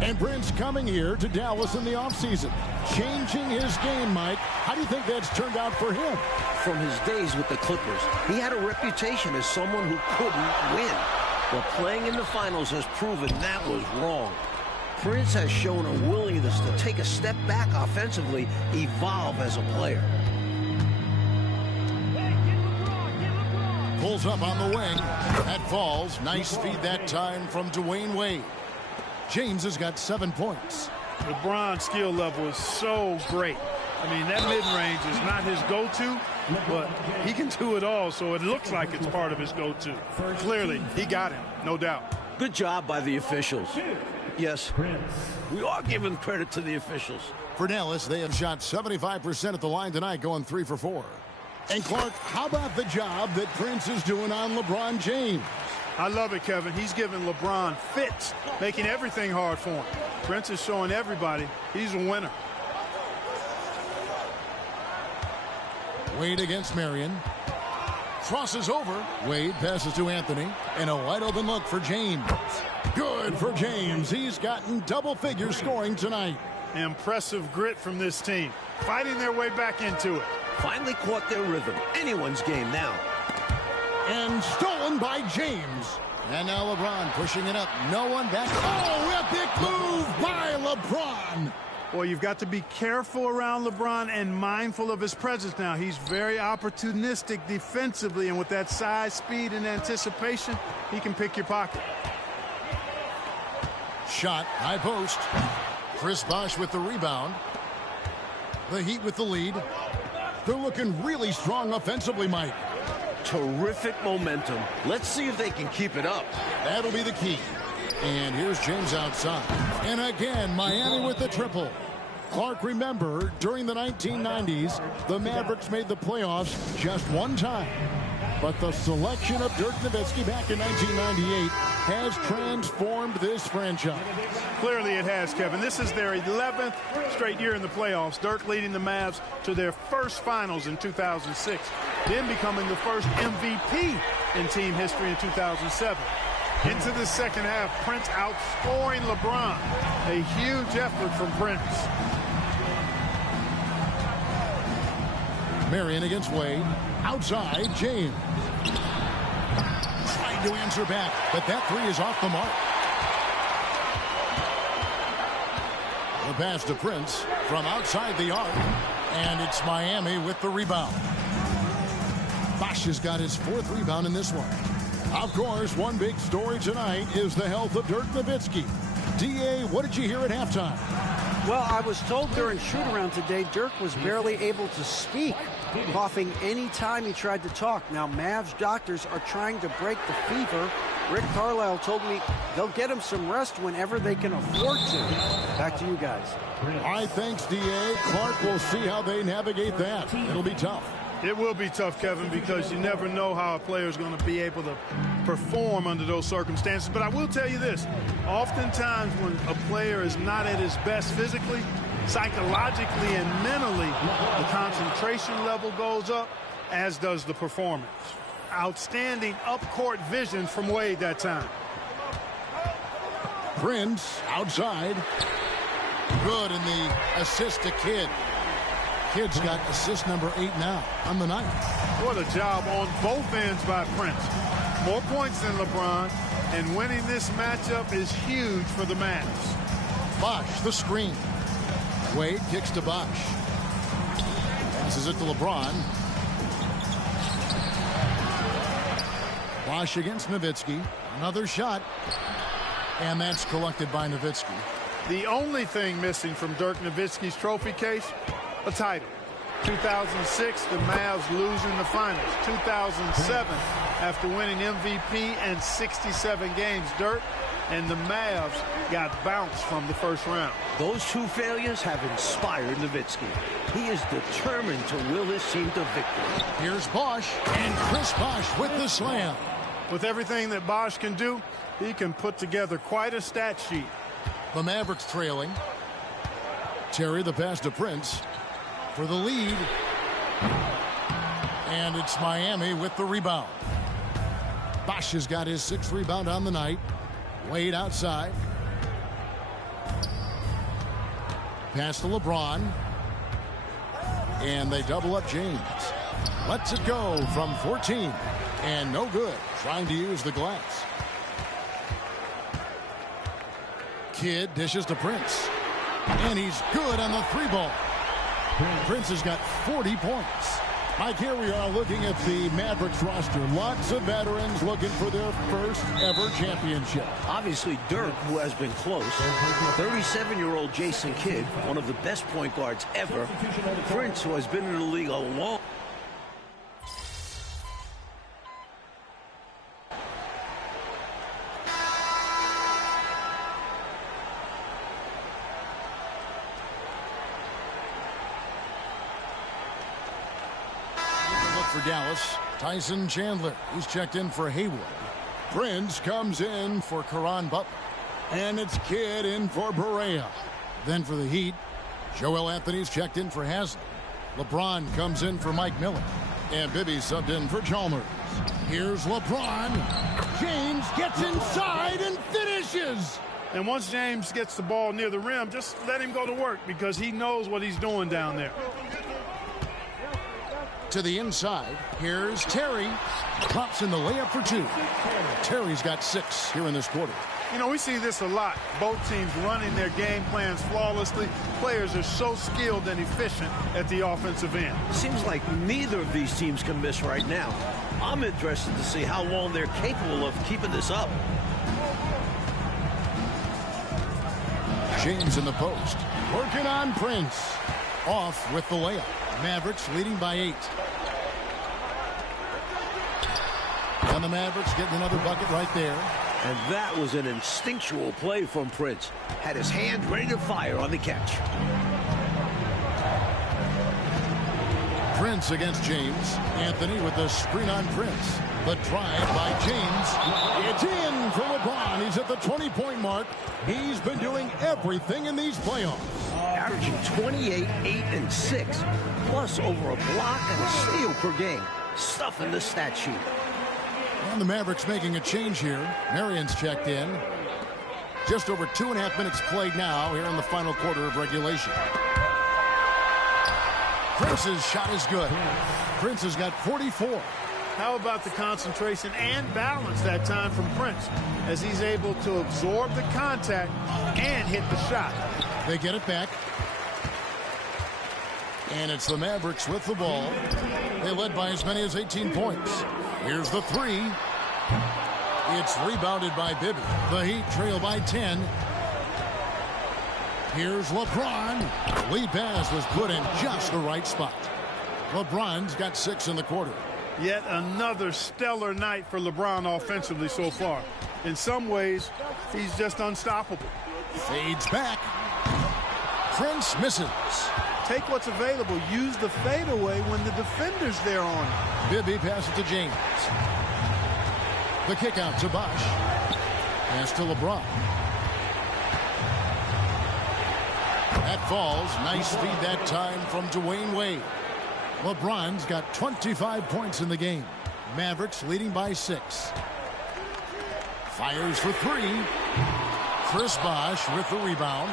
And Prince coming here to Dallas in the offseason. Changing his game, Mike. How do you think that's turned out for him? From his days with the Clippers, he had a reputation as someone who couldn't win. But playing in the finals has proven that was wrong. Prince has shown a willingness to take a step back offensively, evolve as a player. Pulls up on the wing. That falls. Nice feed that time from Dwayne Wade. James has got 7 points. LeBron's skill level is so great. I mean, that mid-range is not his go-to, but he can do it all, so it looks like it's part of his go-to. Clearly, he got him, no doubt. Good job by the officials. Yes, we are giving credit to the officials. For Dallas, they have shot 75% at the line tonight, going 3 for 4. And Clark, how about the job that Prince is doing on LeBron James? I love it, Kevin. He's giving LeBron fits, making everything hard for him. Prince is showing everybody he's a winner. Wade against Marion. Crosses over. Wade passes to Anthony. And a wide open look for James. Good for James. He's gotten double figure scoring tonight. Impressive grit from this team. Fighting their way back into it. Finally caught their rhythm. Anyone's game now. And stolen by James. And now LeBron pushing it up. No one back. Oh, epic move by LeBron. Well, you've got to be careful around LeBron and mindful of his presence now. He's very opportunistic defensively, and with that size, speed, and anticipation, he can pick your pocket. Shot, high post. Chris Bosh with the rebound. The Heat with the lead. They're looking really strong offensively, Mike. Terrific momentum. Let's see if they can keep it up. That'll be the key. And here's James outside. And again, Miami with the triple. Clark, remember, during the 1990s, the Mavericks made the playoffs just one time. But the selection of Dirk Nowitzki back in 1998 has transformed this franchise. Clearly it has, Kevin. This is their 11th straight year in the playoffs. Dirk leading the Mavs to their first finals in 2006, then becoming the first MVP in team history in 2007. Into the second half, Prince outscoring LeBron. A huge effort from Prince. Marion against Wade. Outside, James. Trying to answer back, but that three is off the mark. The pass to Prince from outside the arc, and it's Miami with the rebound. Bosh has got his 4th rebound in this one. Of course, one big story tonight is the health of Dirk Nowitzki. D.A., what did you hear at halftime? Well, I was told during shoot-around today, Dirk was barely able to speak, coughing any time he tried to talk. Now, Mavs doctors are trying to break the fever. Rick Carlisle told me they'll get him some rest whenever they can afford to. Back to you guys. All right, thanks, D.A. Clark will see how they navigate that. It'll be tough. It will be tough, Kevin, because you never know how a player is going to be able to perform under those circumstances. But I will tell you this. Oftentimes when a player is not at his best physically, psychologically and mentally, the concentration level goes up, as does the performance. Outstanding up-court vision from Wade that time. Prince outside. Good in the assist to Kidd. Kidd's got assist number 8 now on the night. What a job on both ends by Prince. More points than LeBron, and winning this matchup is huge for the Mavs. Bosh, the screen. Wade kicks to Bosh. Passes it to LeBron. Bosh against Nowitzki. Another shot. And that's collected by Nowitzki. The only thing missing from Dirk Nowitzki's trophy case, a title. 2006, the Mavs losing the finals. 2007, after winning MVP and 67 games, Dirk and the Mavs got bounced from the first round. Those 2 failures have inspired Nowitzki. He is determined to will his team to victory. Here's Bosh, and Chris Bosh with the slam. With everything that Bosh can do, he can put together quite a stat sheet. The Mavericks trailing. Terry, the pass to Prince for the lead. And it's Miami with the rebound. Bosh has got his 6th rebound on the night. Wade outside. Pass to LeBron. And they double up James. Lets it go from 14. And no good. Trying to use the glass. Kidd dishes to Prince. And he's good on the 3-ball. Prince has got 40 points. Mike, here we are looking at the Mavericks roster. Lots of veterans looking for their first ever championship. Obviously, Dirk, who has been close. 37-year-old Jason Kidd, one of the best point guards ever. Prince, who has been in the league a long. For Dallas, Tyson Chandler. He's checked in for Haywood. Prince comes in for Caron Butler. And it's Kidd in for Barea. Then for the Heat, Joel Anthony's checked in for Haslem. LeBron comes in for Mike Miller. And Bibby subbed in for Chalmers. Here's LeBron. James gets inside and finishes. And once James gets the ball near the rim, just let him go to work because he knows what he's doing down there. To the inside, here's Terry. Drops in the layup for 2. Terry's got 6 here in this quarter. You know, we see this a lot. Both teams running their game plans flawlessly. Players are so skilled and efficient at the offensive end. Seems like neither of these teams can miss right now. I'm interested to see how long they're capable of keeping this up. James in the post. Working on Prince. Off with the layup. Mavericks leading by 8. And the Mavericks getting another bucket right there. And that was an instinctual play from Prince. Had his hand ready to fire on the catch. Prince against James. Anthony with the screen on Prince. The drive by James. It's in for LeBron. LeBron, he's at the 20-point mark. He's been doing everything in these playoffs. Averaging 28, 8, and 6, plus over a block and a steal per game. Stuffing the stat sheet. And the Mavericks making a change here. Marion's checked in. Just over 2.5 minutes played now here in the final quarter of regulation. Prince's shot is good. Prince has got 44. How about the concentration and balance that time from Prince as he's able to absorb the contact and hit the shot. They get it back. And it's the Mavericks with the ball. They led by as many as 18 points. Here's the three. It's rebounded by Bibby. The Heat trail by 10. Here's LeBron. Lead pass was put in just the right spot. LeBron's got 6 in the quarter. Yet another stellar night for LeBron offensively so far. In some ways, he's just unstoppable. Fades back. Prince misses. Take what's available. Use the fadeaway when the defender's there on it. Bibby passes to James. The kick out to Bosh. Pass to LeBron. That falls. Nice feed that time from Dwayne Wade. LeBron's got 25 points in the game. Mavericks leading by 6. Fires for 3. Chris Bosh with the rebound.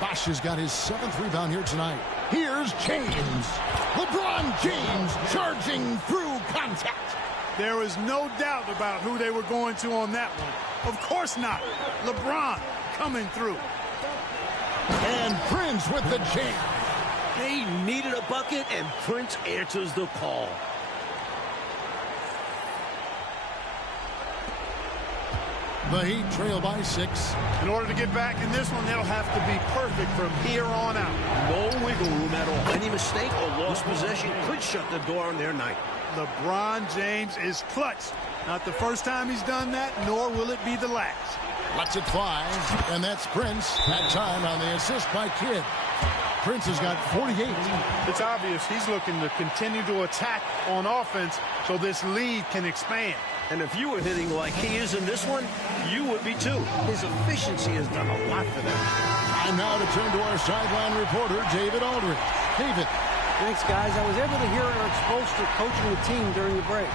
Bosh has got his 7th rebound here tonight. Here's James. LeBron James charging through contact. There is no doubt about who they were going to on that one. Of course not. LeBron coming through. And Prince with the jam. They needed a bucket, and Prince answers the call. The Heat trail by 6. In order to get back in this one, they'll have to be perfect from here on out. No wiggle room at all. Any mistake or lost possession could shut the door on their night. LeBron James is clutch. Not the first time he's done that, nor will it be the last. Lets it fly, and that's Prince. That time on the assist by Kidd. Prince has got 48. It's obvious he's looking to continue to attack on offense so this lead can expand. And if you were hitting like he is in this one, you would be too. His efficiency has done a lot for them. Time now to turn to our sideline reporter, David Aldridge. David. Thanks, guys. I was able to hear Eric Spoelstra coaching the team during the break.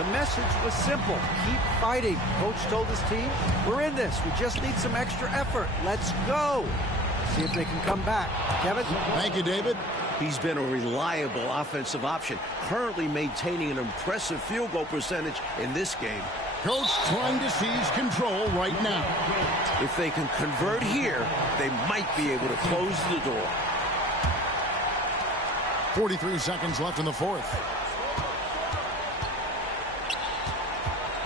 The message was simple. Keep fighting. Coach told his team, we're in this. We just need some extra effort. Let's go. See if they can come back. Kevin? Thank you, David. He's been a reliable offensive option, currently maintaining an impressive field goal percentage in this game. Coach trying to seize control right now. If they can convert here, they might be able to close the door. 43 seconds left in the fourth.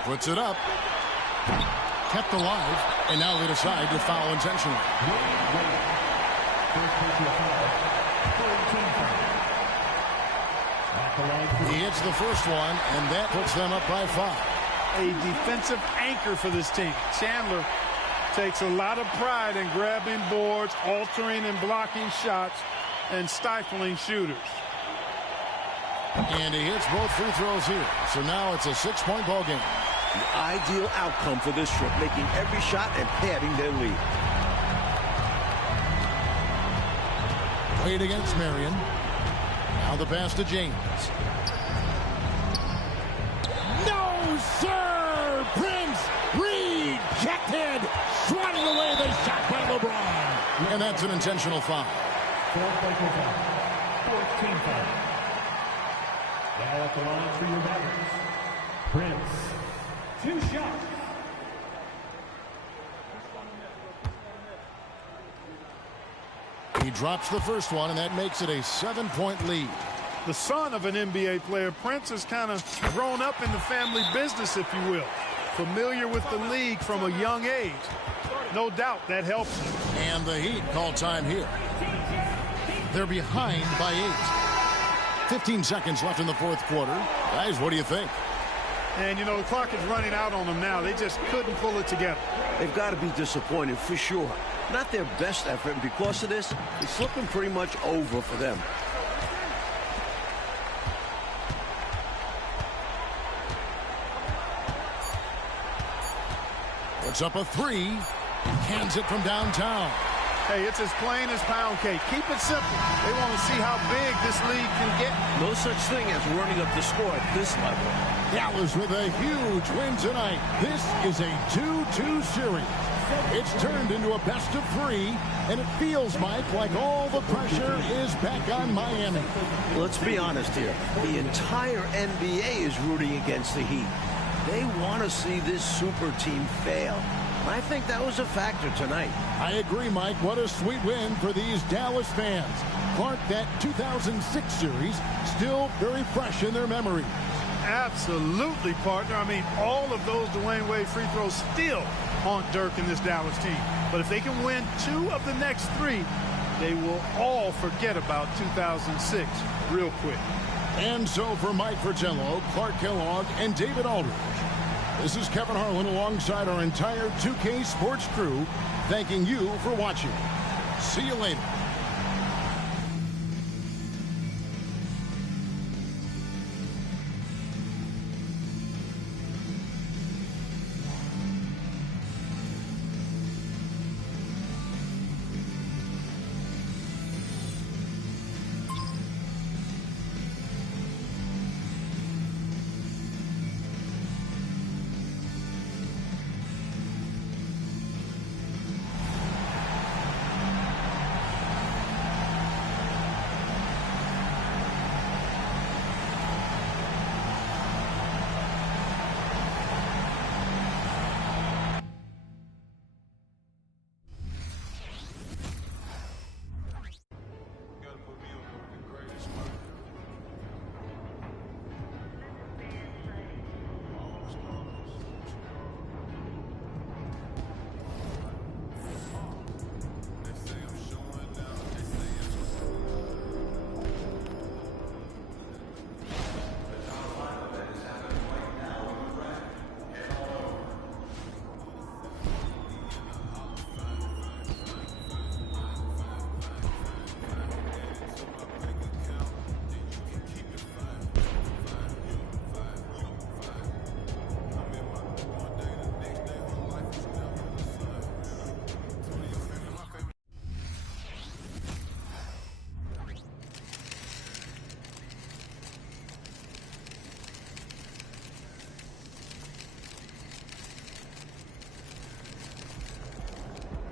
Puts it up. Kept alive, and now they decide to foul intentionally. He hits the first one, and that puts them up by 5. A defensive anchor for this team. Chandler takes a lot of pride in grabbing boards, altering and blocking shots, and stifling shooters. And he hits both free throws here. So now it's a 6-point ball game. The ideal outcome for this trip, making every shot and padding their lead. Wade against Marion. Now the pass to James. No, sir! Prince rejected. Swatting away the shot by LeBron. And that's an intentional foul. 14 foul. Now at the line for your Mavericks, Prince. 2 shots. He drops the first one, and that makes it a 7-point lead. The son of an NBA player, Prince has kind of grown up in the family business, if you will. Familiar with the league from a young age. No doubt that helps him. And the Heat call time here. They're behind by 8. 15 seconds left in the fourth quarter. Guys, what do you think? And, you know, the clock is running out on them now. They just couldn't pull it together. They've got to be disappointed for sure. Not their best effort, and because of this, it's looking pretty much over for them. Puts up a three. Cans it from downtown. Hey, it's as plain as pound cake. Keep it simple. They want to see how big this league can get. No such thing as running up the score at this level. Dallas with a huge win tonight. This is a 2-2 series. It's turned into a best-of-3, and it feels, Mike, like all the pressure is back on Miami. Let's be honest here. The entire NBA is rooting against the Heat. They want to see this super team fail. I think that was a factor tonight. I agree, Mike. What a sweet win for these Dallas fans. Clark, that 2006 series still very fresh in their memory. Absolutely, partner. I mean, all of those Dwayne Wade free throws still haunt Dirk and this Dallas team. But if they can win 2 of the next 3, they will all forget about 2006 real quick. And so for Mike Fratello, Clark Kellogg, and David Aldridge, this is Kevin Harlan alongside our entire 2K Sports crew, thanking you for watching. See you later.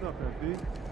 What's up, FB?